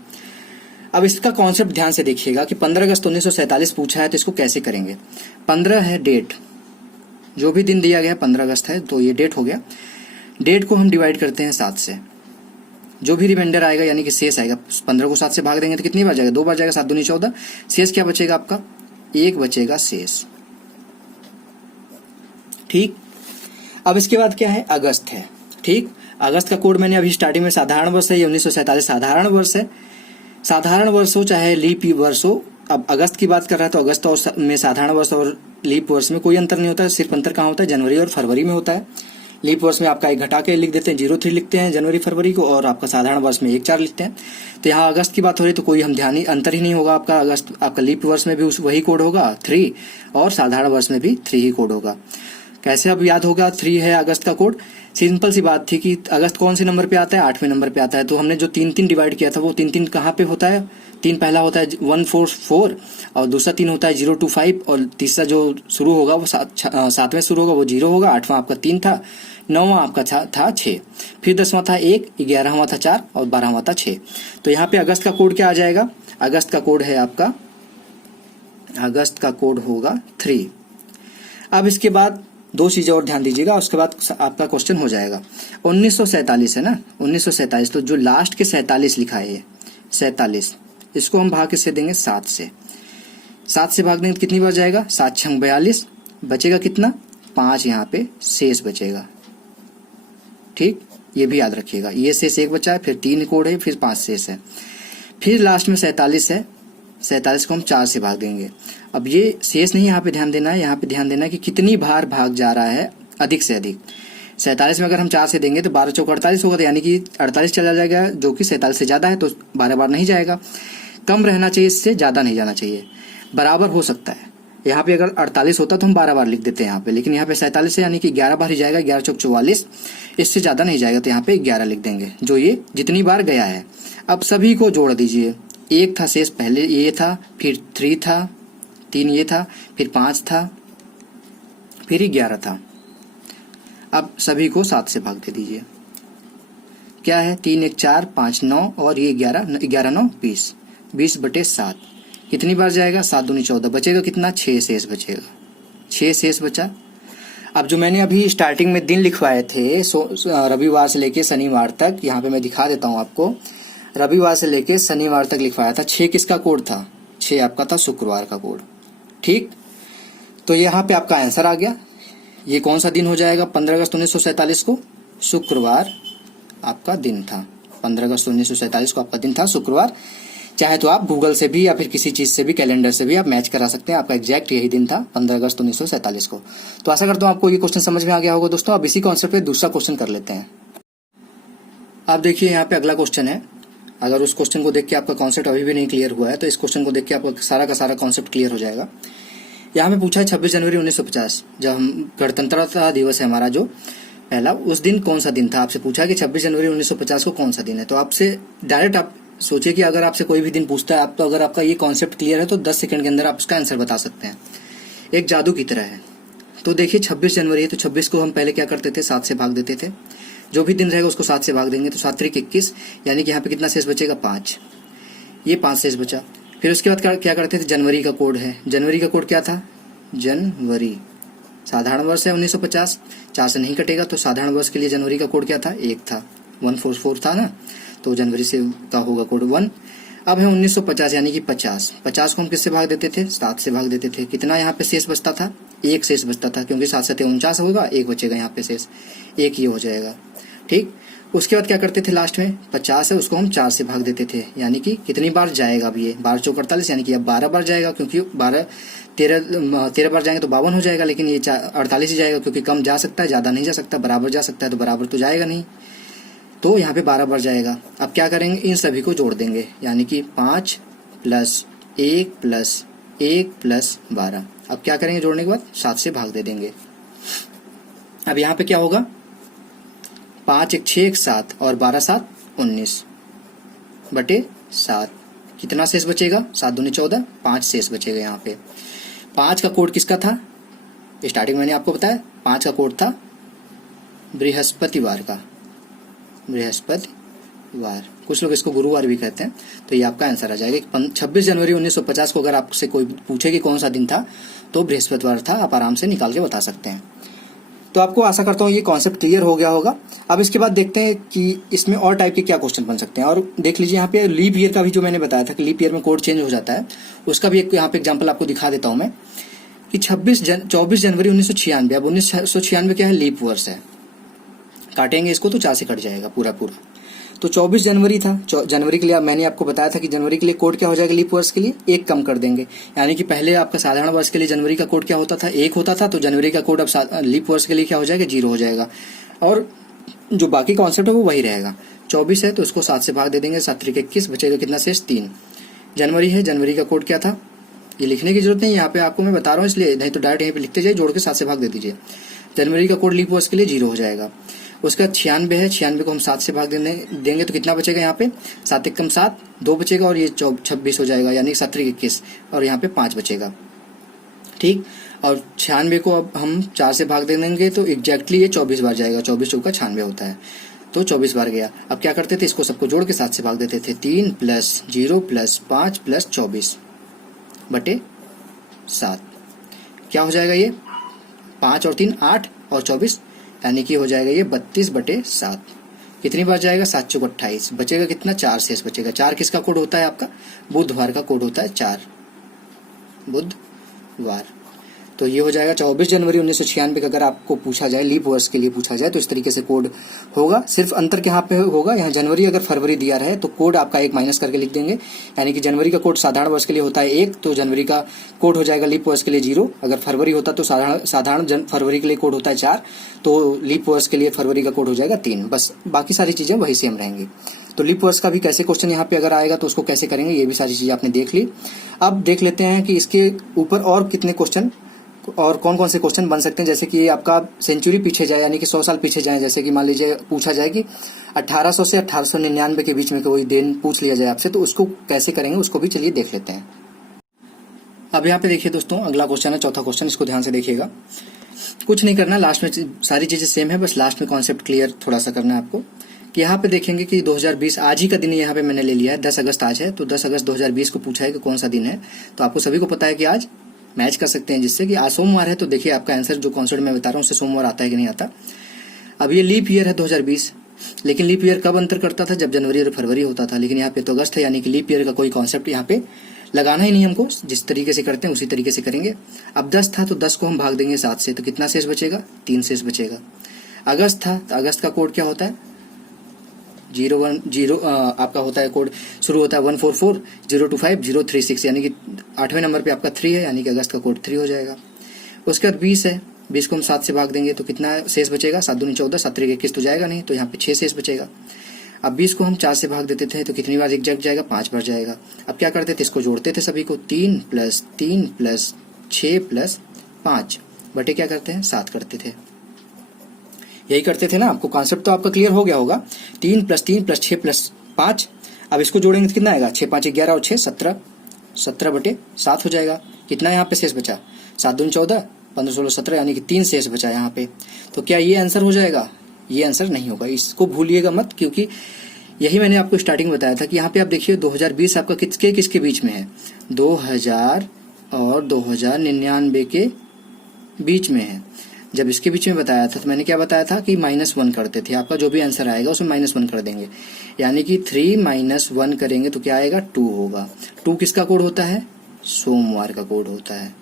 अब इसका कॉन्सेप्ट ध्यान से देखिएगा कि 15 अगस्त 1947 पूछा है तो इसको कैसे करेंगे। 15 है डेट, जो भी दिन दिया गया 15 अगस्त है तो ये डेट हो गया। डेट को हम डिवाइड करते हैं 7 से, जो भी रिमाइंडर आएगा यानी कि शेष आएगा, 15 को 7 से भाग देंगे तो कितनी बार जाएगा? 2 बार जाएगा, 7 दूनी 14। शेष क्या बचेगा आपका? 1 बचेगा शेष। ठीक, अब इसके बाद क्या है? अगस्त है। ठीक, अगस्त का कोड मैंने अभी स्टार्टिंग में साधारण वर्ष है, ये 1947 साधारण वर्ष है। साधारण वर्ष हो चाहे लीप वर्ष हो, अब अगस्त की बात कर रहा है तो अगस्त और में साधारण वर्ष और लीप वर्ष में कोई अंतर नहीं होता है। सिर्फ अंतर कहाँ होता है? जनवरी और फरवरी में होता है। लीप वर्ष में आपका 1 घटा के लिख देते हैं, 03 लिखते हैं जनवरी फरवरी को, और आपका साधारण वर्ष में 1-4 लिखते हैं। तो यहाँ अगस्त की बात हो रही तो कोई हम अंतर ही नहीं होगा आपका। अगस्त आपका लीप वर्ष में भी वही कोड होगा 3, और साधारण वर्ष में भी 3 ही कोड होगा। कैसे अब याद होगा 3 है अगस्त का कोड? सिंपल सी बात थी कि अगस्त कौन से नंबर पे आता है? 8वें नंबर पे आता है। तो हमने जो 3-3 डिवाइड किया था वो 3-3 कहाँ पे होता है? 3 पहला होता है 144, और दूसरा 3 होता है 025, और तीसरा जो शुरू होगा वो 7वें शुरू होगा वो 0 होगा। 8वां आपका 3 था, 9वां आपका था 6, फिर 10वां था 1, 11वां था 4, और 12वां था 6। तो यहाँ पे अगस्त का कोड क्या आ जाएगा? अगस्त का कोड है आपका, अगस्त का कोड होगा 3। अब इसके बाद 2 चीजें और ध्यान दीजिएगा, उसके बाद आपका क्वेश्चन हो जाएगा। 1947 है ना, 1947, तो जो लास्ट के 47 लिखा है ये 47, इसको हम भाग किससे देंगे? 7 से। 7 से भाग देंगे तो कितनी बार जाएगा? 7 6 42, बचेगा कितना? 5 यहाँ पे शेष बचेगा। ठीक, ये भी याद रखिएगा, ये शेष 1 बचा है, फिर 3 कोड है, फिर 5 शेष है, फिर लास्ट में 47 है। 47 को हम 4 से भाग देंगे। अब ये शेष नहीं यहाँ पे ध्यान देना है, यहाँ पे ध्यान देना है कि कितनी बार भाग जा रहा है अधिक से अधिक। 47 में अगर हम 4 से देंगे तो 12 चौक 48 होगा, तो यानी कि 48 चला जाएगा, जो कि 47 से ज्यादा है, तो 12 बार नहीं जाएगा। कम रहना चाहिए, इससे ज्यादा नहीं जाना चाहिए, बराबर हो सकता है। यहाँ पे अगर 48 होता तो हम 12 बार लिख देते हैं यहाँ पे, लेकिन यहाँ पे 47 है यानी कि 11 बार ही जाएगा, 11 चौक 44, इससे ज्यादा नहीं जाएगा, तो यहाँ पे 11 लिख देंगे, जो ये जितनी बार गया है। अब सभी को जोड़ दीजिए। 1 था शेष, पहले ये था, फिर 3 था, 3 ये था, फिर 5 था, फिर 11 था। अब सभी को 7 से भाग दे दीजिए। क्या है? 3 1 4 5 9, और ये 11 11 9 20, 20/7 कितनी बार जाएगा? 7 दूनी 14, बचेगा कितना? 6 शेष बचेगा, 6 शेष बचा। अब जो मैंने अभी स्टार्टिंग में दिन लिखवाए थे रविवार से लेके शनिवार तक, यहाँ पे मैं दिखा देता हूँ आपको। रविवार से लेके शनिवार तक लिखवाया था। 6 किसका कोड था? 6 आपका था शुक्रवार का कोड। ठीक, तो यहाँ पे आपका आंसर आ गया। ये कौन सा दिन हो जाएगा? 15 अगस्त 1947 को शुक्रवार आपका दिन था। 15 अगस्त 1947 को आपका दिन था शुक्रवार। चाहे तो आप गूगल से भी या फिर किसी चीज से भी, कैलेंडर से भी आप मैच करा सकते हैं। आपका एग्जैक्ट यही दिन था, 15 अगस्त 1947 को। तो आशा करता हूँ आपको ये क्वेश्चन समझ में आ गया होगा दोस्तों। अब इसी कॉन्सेप्ट पे दूसरा क्वेश्चन कर लेते हैं। आप देखिए यहाँ पे अगला क्वेश्चन है। अगर उस क्वेश्चन को देख के आपका कॉन्सेप्ट अभी भी नहीं क्लियर हुआ है तो इस क्वेश्चन को देख के आपका सारा का सारा कॉन्सेप्ट क्लियर हो जाएगा। यहाँ पे पूछा है 26 जनवरी 1950, जब हम गणतंत्रता दिवस है हमारा जो पहला, उस दिन कौन सा दिन था? आपसे पूछा कि 26 जनवरी 1950 को कौन सा दिन है। तो आपसे डायरेक्ट आप सोचिए कि अगर आपसे कोई भी दिन पूछता है आप, तो अगर आपका ये कॉन्सेप्ट क्लियर है तो 10 सेकंड के अंदर आप उसका आंसर बता सकते हैं। एक जादू की तरह है। तो देखिए 26 जनवरी है तो 26 को हम पहले क्या करते थे? 7 से भाग देते थे। जो भी दिन रहेगा उसको 7 से भाग देंगे तो 7 3 21, यानी कि यहाँ पे कितना शेष बचेगा? 5। ये 5 शेष बचा। फिर उसके बाद क्या करते थे? जनवरी का कोड है। जनवरी का कोड क्या था? जनवरी साधारण वर्ष है 1950, 4 से नहीं कटेगा, तो साधारण वर्ष के लिए जनवरी का कोड क्या था? 1 था, 144 था ना, तो जनवरी से का होगा कोड 1। अब है 1950 यानी कि 50। 50 को हम किससे भाग देते थे? 7 से भाग देते थे। कितना यहाँ पे शेष बचता था? 1 शेष बचता था, क्योंकि 7 से 49 होगा, 1 बचेगा यहाँ पे शेष, 1 ये हो जाएगा। ठीक, उसके बाद क्या करते थे? लास्ट में 50 है उसको हम 4 से भाग देते थे, यानी कि कितनी बार जाएगा अब ये? 12 चौक 48, यानी कि अब 12 बार जाएगा, क्योंकि 13 बार जाएंगे तो 52 हो जाएगा, लेकिन ये 48 ही जाएगा, क्योंकि कम जा सकता है, ज्यादा नहीं जा सकता, बराबर जा सकता है, तो बराबर तो जाएगा नहीं, तो यहाँ पे 12 बार जाएगा। अब क्या करेंगे? इन सभी को जोड़ देंगे, यानी कि 5 + 1 + 1 + 12। अब क्या करेंगे जोड़ने के बाद? 7 से भाग दे देंगे। अब यहाँ पे क्या होगा? 5 1 6 1 7 और 12 7 19/3। 7, कितना शेष बचेगा? 7 दूनी 14, 5 शेष बचेगा यहाँ पे। 5 का कोड किसका था? स्टार्टिंग मैंने आपको बताया 5 का कोड था बृहस्पतिवार का, बृहस्पतिवार, कुछ लोग इसको गुरुवार भी कहते हैं। तो ये आपका आंसर आ जाएगा। 26 जनवरी 1950 को अगर आपसे कोई पूछे कि कौन सा दिन था तो बृहस्पतिवार था, आप आराम से निकाल के बता सकते हैं। तो आपको आशा करता हूँ ये कॉन्सेप्ट क्लियर हो गया होगा। अब इसके बाद देखते हैं कि इसमें और टाइप के क्या क्वेश्चन बन सकते हैं। और देख लीजिए यहाँ पे लीप ईयर का भी जो मैंने बताया था कि लीप ईयर में कोड चेंज हो जाता है, उसका भी एक यहाँ पे एग्जाम्पल आपको दिखा देता हूँ मैं कि 24 जनवरी 1996। अब 1996 क्या है? लीप वर्ष है। काटेंगे इसको तो 4 से कट जाएगा पूरा। तो 24 जनवरी था, जनवरी के लिए मैंने आपको बताया था कि जनवरी के लिए कोड क्या हो जाएगा लीप वर्ष के लिए? 1 कम कर देंगे। यानी कि पहले आपका साधारण वर्ष के लिए जनवरी का कोड क्या होता था? 1 होता था। तो जनवरी का कोड अब लीप वर्ष के लिए क्या हो जाएगा? 0 हो जाएगा। और जो बाकी कॉन्सेप्ट है वो वही रहेगा। 24 है तो उसको 7 से भाग दे देंगे, 7 त्रिक 21, बचेगा कितना शेष? 3। जनवरी है, जनवरी का कोड क्या था? ये लिखने की जरूरत नहीं, यहाँ पे आपको मैं बता रहा हूँ इसलिए, नहीं तो डायरेक्ट यहीं पे लिखते जाइए, जोड़ के 7 से भाग दे दीजिए। जनवरी का कोड लीप वर्ष के लिए 0 हो जाएगा। उसका 96 है, 96 को हम 7 से भाग देंगे तो कितना बचेगा यहाँ पे? 7 एकम 7, 2 बचेगा और ये 26 हो जाएगा, यानी 7 त्रिक 21, और यहाँ पे 5 बचेगा। ठीक, और 96 को अब हम 4 से भाग दे देंगे तो एग्जैक्टली ये 24 बार जाएगा। 24 चौका 96 होता है, तो 24 बार गया। अब क्या करते थे? इसको सबको जोड़ के 7 से भाग देते थे। 3 + 0 + 5 + 24 बटे 7, क्या हो जाएगा ये? 5 और 3 8 और 24, यानी कि हो जाएगा ये 32 बटे 7। कितनी बार जाएगा? 7 चौक 28, बचेगा कितना? 4 शेष बचेगा। 4 किसका कोड होता है? आपका बुधवार का कोड होता है 4, बुधवार। तो ये हो जाएगा 24 जनवरी 1996 का अगर आपको पूछा जाए, लीप वर्ष के लिए पूछा जाए, तो इस तरीके से कोड होगा। सिर्फ अंतर यहाँ पे होगा, यहाँ जनवरी अगर फरवरी दिया रहे तो कोड आपका 1 माइनस करके लिख देंगे। यानी कि जनवरी का कोड साधारण वर्ष के लिए होता है 1, तो जनवरी का कोड हो जाएगा लीप वर्ष के लिए 0। अगर फरवरी होता तो साधारण फरवरी के लिए कोड होता है 4, तो लीप वर्ष के लिए फरवरी का कोड हो जाएगा 3। बस बाकी सारी चीजें वही सेम रहेंगी। तो लीप वर्ष का भी कैसे क्वेश्चन यहाँ पे अगर आएगा तो उसको कैसे करेंगे, ये भी सारी चीजें आपने देख ली। अब देख लेते हैं कि इसके ऊपर और कितने क्वेश्चन और कौन कौन से क्वेश्चन बन सकते हैं। जैसे कि आपका सेंचुरी पीछे जाए, यानी कि 100 साल पीछे जाए। जैसे कि मान लीजिए पूछा जाए कि 1800 से 1899 के बीच में कोई दिन पूछ लिया जाए आपसे, तो उसको कैसे करेंगे उसको भी चलिए देख लेते हैं। अब यहाँ पे देखिए दोस्तों, अगला क्वेश्चन है, चौथा क्वेश्चन, इसको ध्यान से देखिएगा। कुछ नहीं करना, लास्ट में सारी चीजें सेम है, बस लास्ट में कॉन्सेप्ट क्लियर थोड़ा सा करना है आपको। कि यहाँ पे देखेंगे कि 2020 आज ही का दिन यहाँ पे मैंने ले लिया है, 10 अगस्त आज है, तो 10 अगस्त 2020 को पूछा है कि कौन सा दिन है। तो आपको सभी को पता है कि आज मैच कर सकते हैं, जिससे कि आज सोमवार है। तो देखिए आपका आंसर जो कॉन्सेप्ट मैं बता रहा हूँ उससे सोमवार आता है कि नहीं आता। अब ये लीप ईयर है 2020, लेकिन लीप ईयर कब अंतर करता था? जब जनवरी और फरवरी होता था, लेकिन यहाँ पे तो अगस्त है, यानी कि लीप ईयर का कोई कॉन्सेप्ट यहाँ पे लगाना ही नहीं हमको। जिस तरीके से करते हैं उसी तरीके से करेंगे। अब 10 था तो 10 को हम भाग देंगे 7 से, तो कितना शेष बचेगा? 3 शेष बचेगा। अगस्त था तो अगस्त का कोड क्या होता है? 010 आपका होता है कोड, शुरू होता है 144 025 036, यानी कि 8वें नंबर पे आपका 3 है, यानी कि अगस्त का कोड 3 हो जाएगा। उसके बाद 20 है, 20 को हम 7 से भाग देंगे तो कितना शेष बचेगा? 7 दूनी 14, 7 त्रिक 21 तो जाएगा नहीं, तो यहाँ पे 6 शेष बचेगा। अब 20 को हम 4 से भाग देते थे तो कितनी बार एग्जैक्ट जाएगा? 5 बार जाएगा। अब क्या करते थे? इसको जोड़ते थे सभी को, 3 + 3 + 6 + 5 बटे क्या करते हैं? 7 करते थे। यही करते थे ना। आपको कॉन्सेप्ट तो आपका क्लियर हो गया होगा। 3 + 3 + 6 + 5, अब इसको जोड़ेंगे तो कितना आएगा? 6 5 11 और 6 17, 17 बटे 7 हो जाएगा। कितना यहाँ पे शेष बचा? 7 दूनी 14, 15 16 17, यानी कि 3 शेष बचा यहाँ पे। तो क्या ये आंसर हो जाएगा? ये आंसर नहीं होगा, इसको भूलिएगा मत, क्योंकि यही मैंने आपको स्टार्टिंग में बताया था कि यहाँ पे आप देखिए 2020 आपका किसके बीच में है? 2000 और 2099 के बीच में है। जब इसके बीच में बताया था तो मैंने क्या बताया था कि -1 करते थे। आपका जो भी आंसर आएगा उसमें -1 कर देंगे, यानी कि 3 - 1 करेंगे तो क्या आएगा? 2 होगा। 2 किसका कोड होता है? सोमवार का कोड होता है,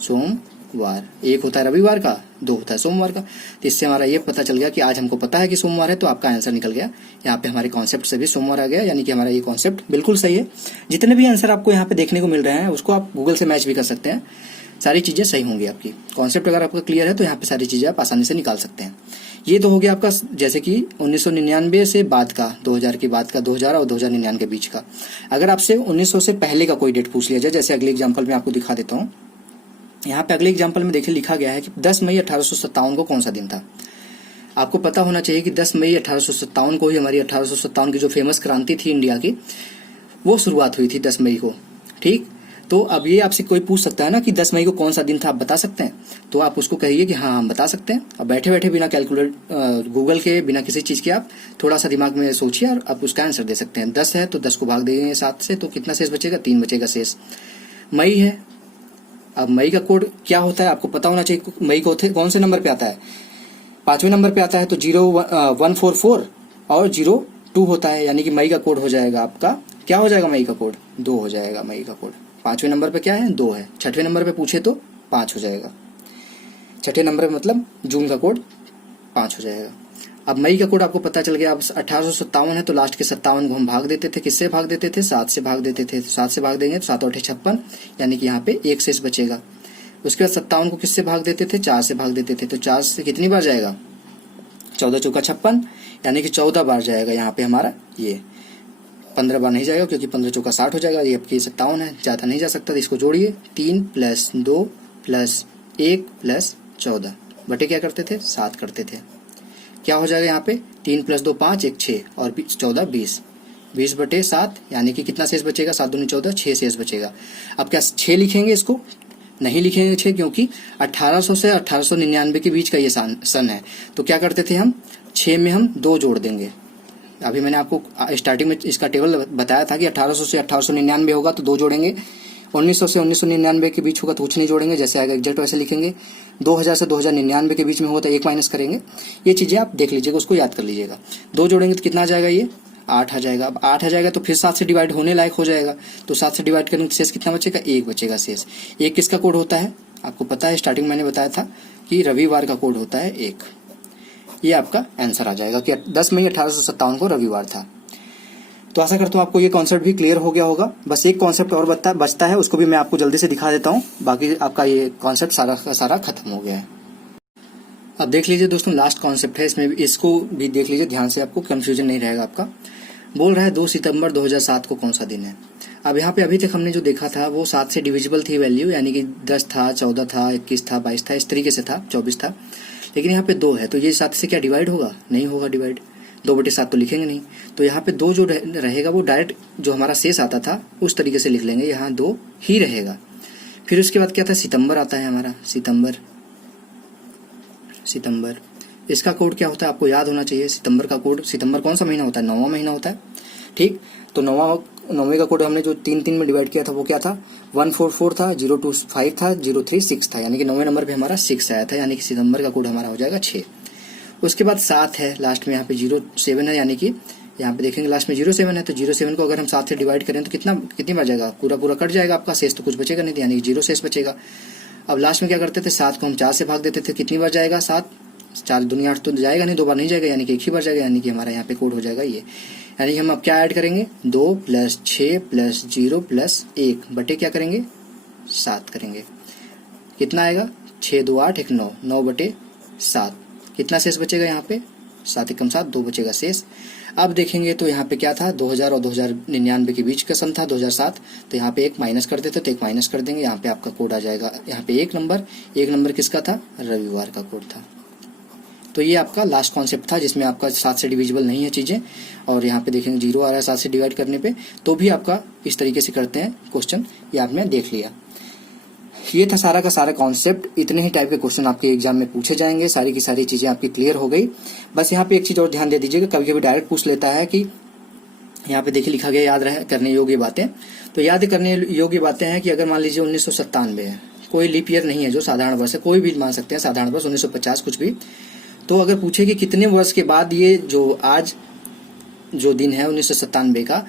सोमवार। 1 होता है रविवार का, 2 होता है सोमवार का। तो इससे हमारा ये पता चल गया कि आज हमको पता है कि सोमवार है, तो आपका आंसर निकल गया। यहाँ पे हमारे कॉन्सेप्ट से भी सोमवार आ गया, यानी कि हमारा ये कॉन्सेप्ट बिल्कुल सही है। जितने भी आंसर आपको यहाँ पे देखने को मिल रहे हैं उसको आप गूगल से मैच भी कर सकते हैं, सारी चीजें सही होंगी आपकी। कॉन्सेप्ट अगर आपका क्लियर है तो यहाँ पे सारी चीजें आप आसानी से निकाल सकते हैं। ये तो हो गया आपका जैसे कि 1999 से बाद का, 2000 के बाद का, 2000 और 2099 के बीच का। अगर आपसे 1900 से पहले का कोई डेट पूछ लिया जाए, जैसे अगले एग्जाम्पल में आपको दिखा देता हूँ। यहाँ पे अगले एग्जाम्पल में देखिए लिखा गया है कि 10 मई 1857 को कौन सा दिन था। आपको पता होना चाहिए कि 10 मई 1857 को ही हमारी 1857 की जो फेमस क्रांति थी इंडिया की, वो शुरुआत हुई थी 10 मई को। ठीक, तो अब ये आपसे कोई पूछ सकता है ना कि 10 मई को कौन सा दिन था, आप बता सकते हैं? तो आप उसको कहिए कि हाँ हम बता सकते हैं। अब बैठे बैठे बिना कैलकुलेट गूगल के, बिना किसी चीज़ के आप थोड़ा सा दिमाग में सोचिए और आप उसका आंसर दे सकते हैं। 10 है तो 10 को भाग देंगे 7 से, तो कितना शेष बचेगा? 3 बचेगा शेष। मई है, अब मई का कोड क्या होता है आपको पता होना चाहिए। मई को कौन से नंबर पे आता है? 5वें नंबर पे आता है, तो 0144 और 02 होता है, यानी कि मई का कोड हो जाएगा आपका, क्या हो जाएगा मई का कोड? 2 हो जाएगा मई का कोड। 5वें नंबर पे क्या है? 2 है। 6वें नंबर पे पूछे तो 5 हो जाएगा। 6ठे नंबर पे मतलब जून का कोड 5 हो जाएगा। अब मई का कोड आपको पता चल गया। अब 1857 है तो लास्ट के 57 को हम भाग देते थे। किससे भाग देते थे? 7 से भाग देते थे। 7 से भाग देंगे तो 7 और 56, यानी कि यहाँ पे 1 शेष बचेगा। उसके बाद 57 को किससे भाग देते थे? 4 से भाग देते थे। तो 4 से कितनी बार जाएगा? 14 चौका 56, यानी कि 14 बार जाएगा यहाँ पे हमारा। ये 15 बार नहीं जाएगा क्योंकि 15 चौका 60 हो जाएगा। ये आपकी 57 है, ज़्यादा नहीं जा सकता, तो इसको जोड़िए। 3 + 2 + 1 + 14 बटे क्या करते थे? 7 करते थे। क्या हो जाएगा यहाँ पे? 3 + 2 5, 1 6 और 14 20। 20 बटे 7, यानी कि कितना शेष बचेगा? 7 दूनी 14, 6 शेष बचेगा। अब क्या 6 लिखेंगे इसको? नहीं लिखेंगे 6, क्योंकि 1800 से 1899 के बीच का ये सन है। तो क्या करते थे हम? 6 में हम 2 जोड़ देंगे। अभी मैंने आपको स्टार्टिंग में इसका टेबल बताया था कि 1800 से 1899 होगा तो 2 जोड़ेंगे। 1900 से 1999 के बीच होगा तो कुछ नहीं जोड़ेंगे, जैसे आएगा एग्जैक्ट वैसे लिखेंगे। 2000 से 2099 के बीच में होगा तो 1 माइनस करेंगे। ये चीज़ें आप देख लीजिएगा, उसको याद कर लीजिएगा। 2 जोड़ेंगे तो कितना आ जाएगा? ये 8 आ जाएगा। अब 8 आ जाएगा तो फिर 7 से डिवाइड होने लायक हो जाएगा। तो 7 से डिवाइड करेंगे तो शेष कितना बचेगा? 1 बचेगा शेष। 1 किसका कोड होता है? आपको पता है, स्टार्टिंग मैंने बताया था कि रविवार का कोड होता है 1। ये आपका आंसर आ जाएगा कि 10 मई 1857 को रविवार था। तो आशा करता हूँ आपको ये कॉन्सेप्ट भी क्लियर हो गया होगा। बस एक कॉन्सेप्ट और बचता है, उसको भी मैं आपको जल्दी से दिखा देता हूँ। बाकी आपका ये कॉन्सेप्ट सारा का सारा खत्म हो गया है। अब देख लीजिए दोस्तों, लास्ट कॉन्सेप्ट है, इसमें इसको भी देख लीजिए ध्यान से, आपको कंफ्यूजन नहीं रहेगा आपका। बोल रहा है 2 सितंबर 2007 को कौन सा दिन है? अब यहाँ पे अभी तक हमने जो देखा था वो 7 से डिविजिबल थी वैल्यू, यानी कि 10 था, 14 था, 21 था, 22 था, इस तरीके से था, 24 था। लेकिन यहाँ पे 2 है, तो ये 7 से क्या डिवाइड होगा? नहीं होगा डिवाइड। 2/7 तो लिखेंगे नहीं। तो यहाँ पे 2 जो रहेगा वो डायरेक्ट जो हमारा शेष आता था उस तरीके से लिख लेंगे, यहाँ 2 ही रहेगा। फिर उसके बाद क्या था? सितंबर आता है हमारा, सितंबर। इसका कोड क्या होता है आपको याद होना चाहिए। सितंबर का कोड, सितंबर कौन सा महीना होता है? 9वां महीना होता है। ठीक, तो 9वें का कोड हमने जो 3 में डिवाइड किया था वो क्या था? 144 था, 025 था, 036 था, यानी कि 9वें नंबर पे हमारा 6 आया था, यानी कि सितंबर का कोड हमारा हो जाएगा 6। उसके बाद 7 है, लास्ट में यहाँ पे 07 है, यानी कि यहाँ पे देखेंगे लास्ट में 07 है, तो 07 को अगर हम 7 से डिवाइड करें तो कितनी बार जाएगा? पूरा कट जाएगा आपका, शेष तो कुछ बचेगा नहीं, यानी कि 0 शेष बचेगा। अब लास्ट में क्या करते थे? 7 को हम 4 से भाग देते थे, कितनी बार जाएगा? 7, 4 दूनी 8 तो जाएगा नहीं, 2 बार नहीं जाएगा, यानी कि 1 ही बार जाएगा, यानी कि हमारा यहाँ पे कोड हो जाएगा ये। यानी कि हम अब क्या ऐड करेंगे? 2 + 6 + 0 + 1 बटे क्या करेंगे? 7 करेंगे। कितना आएगा? 6 2 8 1 9, 9/7। कितना शेष बचेगा यहाँ पे? 7 × 7 2 बचेगा शेष। अब देखेंगे तो यहाँ पे क्या था? 2000 और 2099 के बीच का सन था, 2007। तो यहाँ पे 1 माइनस कर देते तो 1 माइनस कर देंगे, यहाँ पे आपका कोड आ जाएगा। यहाँ पे 1 नंबर किसका था? रविवार का कोड था। तो ये आपका लास्ट कॉन्सेप्ट था जिसमें आपका 7 से डिविजिबल नहीं है चीज़ें। और यहाँ पे देखेंगे 0 आ रहा है 7 से डिवाइड करने पे, तो भी आपका इस तरीके से करते हैं क्वेश्चन, ये आपने देख लिया। ये था सारा का सारा कॉन्सेप्ट। इतने ही टाइप के क्वेश्चन आपके एग्जाम में पूछे जाएंगे, सारी की सारी चीज़ें आपकी क्लियर हो गई। बस यहाँ पे एक चीज़ और ध्यान दे दीजिएगा, कभी कभी डायरेक्ट पूछ लेता है कि यहाँ पे देखिए लिखा गया याद रहे करने योग्य बातें। तो याद करने योग्य बातें हैं कि अगर मान लीजिए 1997 है, कोई लीप ईयर नहीं है, जो साधारण वर्ष है, कोई भी मान सकते हैं साधारण वर्ष, 1950 कुछ भी। तो अगर पूछे कि कितने वर्ष के बाद ये जो आज जो दिन है 1997 का,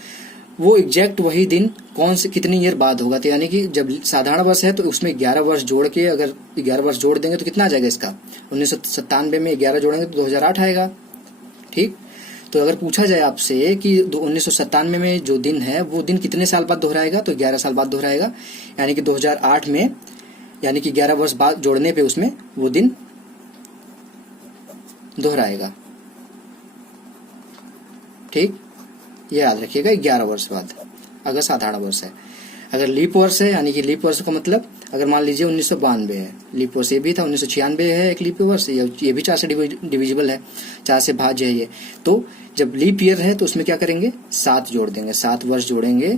वो एग्जैक्ट वही दिन कौन से कितनी ईयर बाद होगा? तो यानी कि जब साधारण वर्ष है तो उसमें 11 वर्ष जोड़ के, अगर 11 वर्ष जोड़ देंगे तो कितना आ जाएगा इसका? 1997 में 11 जोड़ेंगे तो 2008 आएगा। ठीक, तो अगर पूछा जाए आपसे कि 1997 में जो दिन है वो दिन कितने साल बाद दोहराएगा, तो 11 साल बाद दोहराएगा, यानी कि 2008 में, यानी कि 11 वर्ष बाद जोड़ने पे उसमें वो दिन दोहराएगा। ठीक, ये याद रखिएगा, 11 वर्ष बाद अगर साधारण वर्ष है। अगर लीप वर्ष है, यानी कि लीप वर्ष का मतलब अगर मान लीजिए 1992 है, लीप वर्ष ये भी था, 1996 है एक लीप वर्ष, ये भी 4 से डिविजिबल है, 4 से भाज्य है ये। तो जब लीप ईयर है तो उसमें क्या करेंगे, 7 जोड़ देंगे, 7 वर्ष जोड़ेंगे,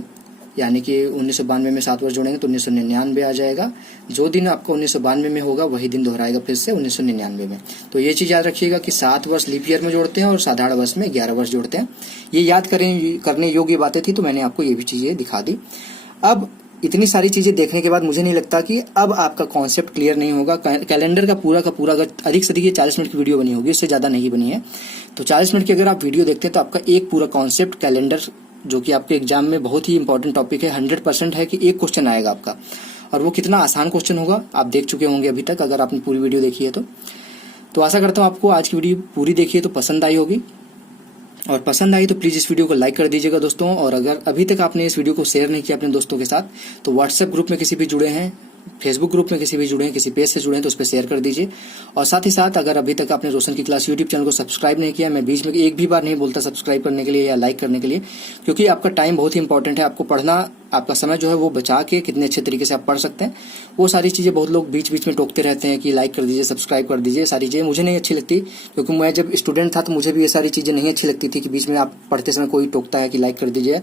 यानी कि 1992 में 7 वर्ष जोड़ेंगे तो 1999 आ जाएगा। जो दिन आपका 1992 में होगा वही दिन दोहराएगा फिर से 1999 में। तो ये चीज याद रखिएगा कि 7 वर्ष लीप ईयर में जोड़ते हैं और साधारण वर्ष में 11 वर्ष जोड़ते हैं। ये याद करने योग्य बातें थी, तो मैंने आपको ये भी चीजें दिखा दी। अब इतनी सारी चीजें देखने के बाद मुझे नहीं लगता कि अब आपका कॉन्सेप्ट क्लियर नहीं होगा। कैलेंडर का पूरा अगर अधिक से अधिक ये 40 मिनट की वीडियो बनी होगी, इससे ज्यादा नहीं बनी है, तो 40 मिनट की अगर आप वीडियो देखते हैं तो आपका एक पूरा कॉन्सेप्ट कैलेंडर, जो कि आपके एग्जाम में बहुत ही इंपॉर्टेंट टॉपिक है, 100% है कि एक क्वेश्चन आएगा आपका, और वो कितना आसान क्वेश्चन होगा आप देख चुके होंगे अभी तक, अगर आपने पूरी वीडियो देखी है तो आशा करता हूँ आपको आज की वीडियो पूरी देखी है तो पसंद आई होगी, और पसंद आई तो प्लीज इस वीडियो को लाइक कर दीजिएगा दोस्तों। और अगर अभी तक आपने इस वीडियो को शेयर नहीं किया अपने दोस्तों के साथ तो व्हाट्सएप ग्रुप में किसी भी जुड़े हैं, फेसबुक ग्रुप में किसी भी जुड़े हैं, किसी पेज से जुड़े हैं तो उस पर शेयर कर दीजिए। और साथ ही साथ अगर अभी तक आपने रोशन की क्लास यूट्यूब चैनल को सब्सक्राइब नहीं किया, मैं बीच में एक भी बार नहीं बोलता सब्सक्राइब करने के लिए या लाइक करने के लिए, क्योंकि आपका टाइम बहुत ही इंपॉर्टेंट है। आपको पढ़ना, आपका समय जो है वो बचा के कितने अच्छे तरीके से आप पढ़ सकते हैं, वो सारी चीजें बहुत लोग बीच बीच में टोकते रहते हैं कि लाइक कर दीजिए, सब्सक्राइब कर दीजिए। सारी चीजें मुझे नहीं अच्छी लगती, क्योंकि मैं जब स्टूडेंट था तो मुझे भी ये सारी चीजें नहीं अच्छी लगती थी कि बीच में आप पढ़ते समय कोई टोकता है कि लाइक कर दीजिए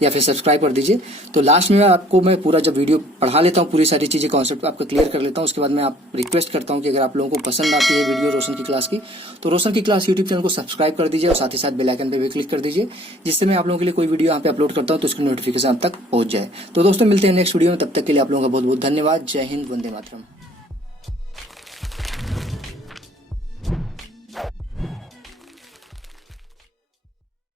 या फिर सब्सक्राइब कर दीजिए। तो लास्ट में आपको मैं पूरा जब वीडियो पढ़ा लेता हूँ, पूरी सारी चीजें कॉन्सेप्ट आपका क्लियर कर लेता हूँ, उसके बाद मैं आप रिक्वेस्ट करता हूँ कि अगर आप लोगों को पसंद आती है वीडियो रोशन की क्लास की, तो रोशन की क्लास यूट्यूब चैनल को सब्सक्राइब कर दीजिए और साथ ही साथ बेल आइकन पे भी क्लिक कर दीजिए, जिससे मैं आप लोगों के लिए कोई वीडियो यहाँ पे अपलोड करता हूँ तो उसकी नोटिफिकेशन आप तक पहुंच जाए। तो दोस्तों मिलते हैं नेक्स्ट वीडियो में, तब तक के लिए आप लोगों का बहुत बहुत धन्यवाद। जय हिंद, वंदे मातरम।